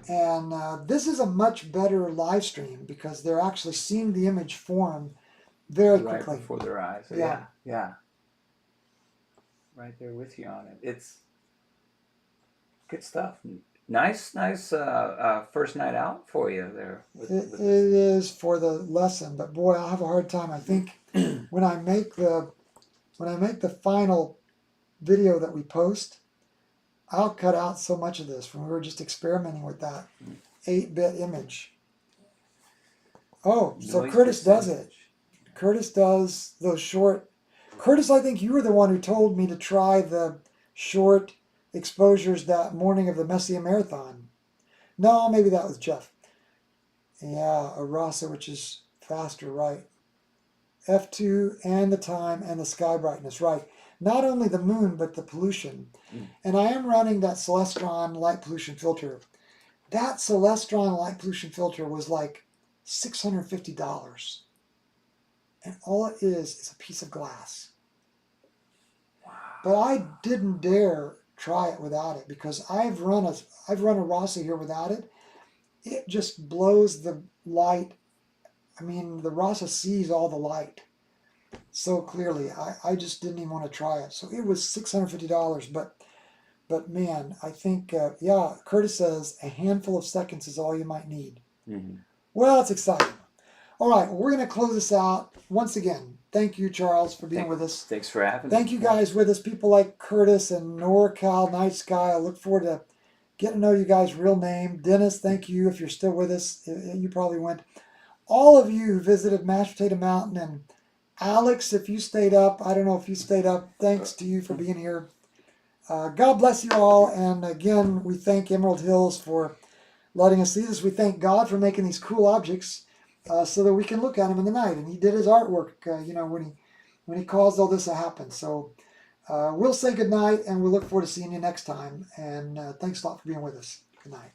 And this is a much better live stream because they're actually seeing the image form very right quickly. before their eyes. Yeah. Yeah. Right there with you on it. It's good stuff. Nice first night out for you there. It is for the lesson, but boy, I'll have a hard time. I think when I make the final video that we post, I'll cut out so much of this when we were just experimenting with that 8-bit image. Oh, so Noise Curtis does it. percentage. Curtis does those short. Curtis, I think you were the one who told me to try the short exposures that morning of the Messier Marathon. No, maybe that was Jeff. Yeah, a RASA, which is faster, right? F2 and the time and the sky brightness, right? Not only the moon, but the pollution. And I am running that Celestron light pollution filter. That Celestron light pollution filter was like $650. And all it is a piece of glass. Wow. But I didn't dare try it without it because I've run a RASA here without it. It just blows the light. I mean, the RASA sees all the light so clearly. I just didn't even want to try it. So it was $650. But man, I think, Curtis says a handful of seconds is all you might need. Mm-hmm. Well, it's exciting. All right, we're going to close this out. Once again, thank you, Charles, for being with us. Thanks for having me. Thank you guys with us, people like Curtis and NorCal Night Sky. I look forward to getting to know you guys' real name. Dennis, thank you if you're still with us. You probably went. All of you who visited Mashed Potato Mountain, and Alex, if you stayed up, I don't know if you stayed up, thanks to you for being here. God bless you all, and again, we thank Emerald Hills for letting us see this. We thank God for making these cool objects so that we can look at them in the night. And he did his artwork, when he caused all this to happen. So we'll say good night, and we look forward to seeing you next time. And thanks a lot for being with us. Good night.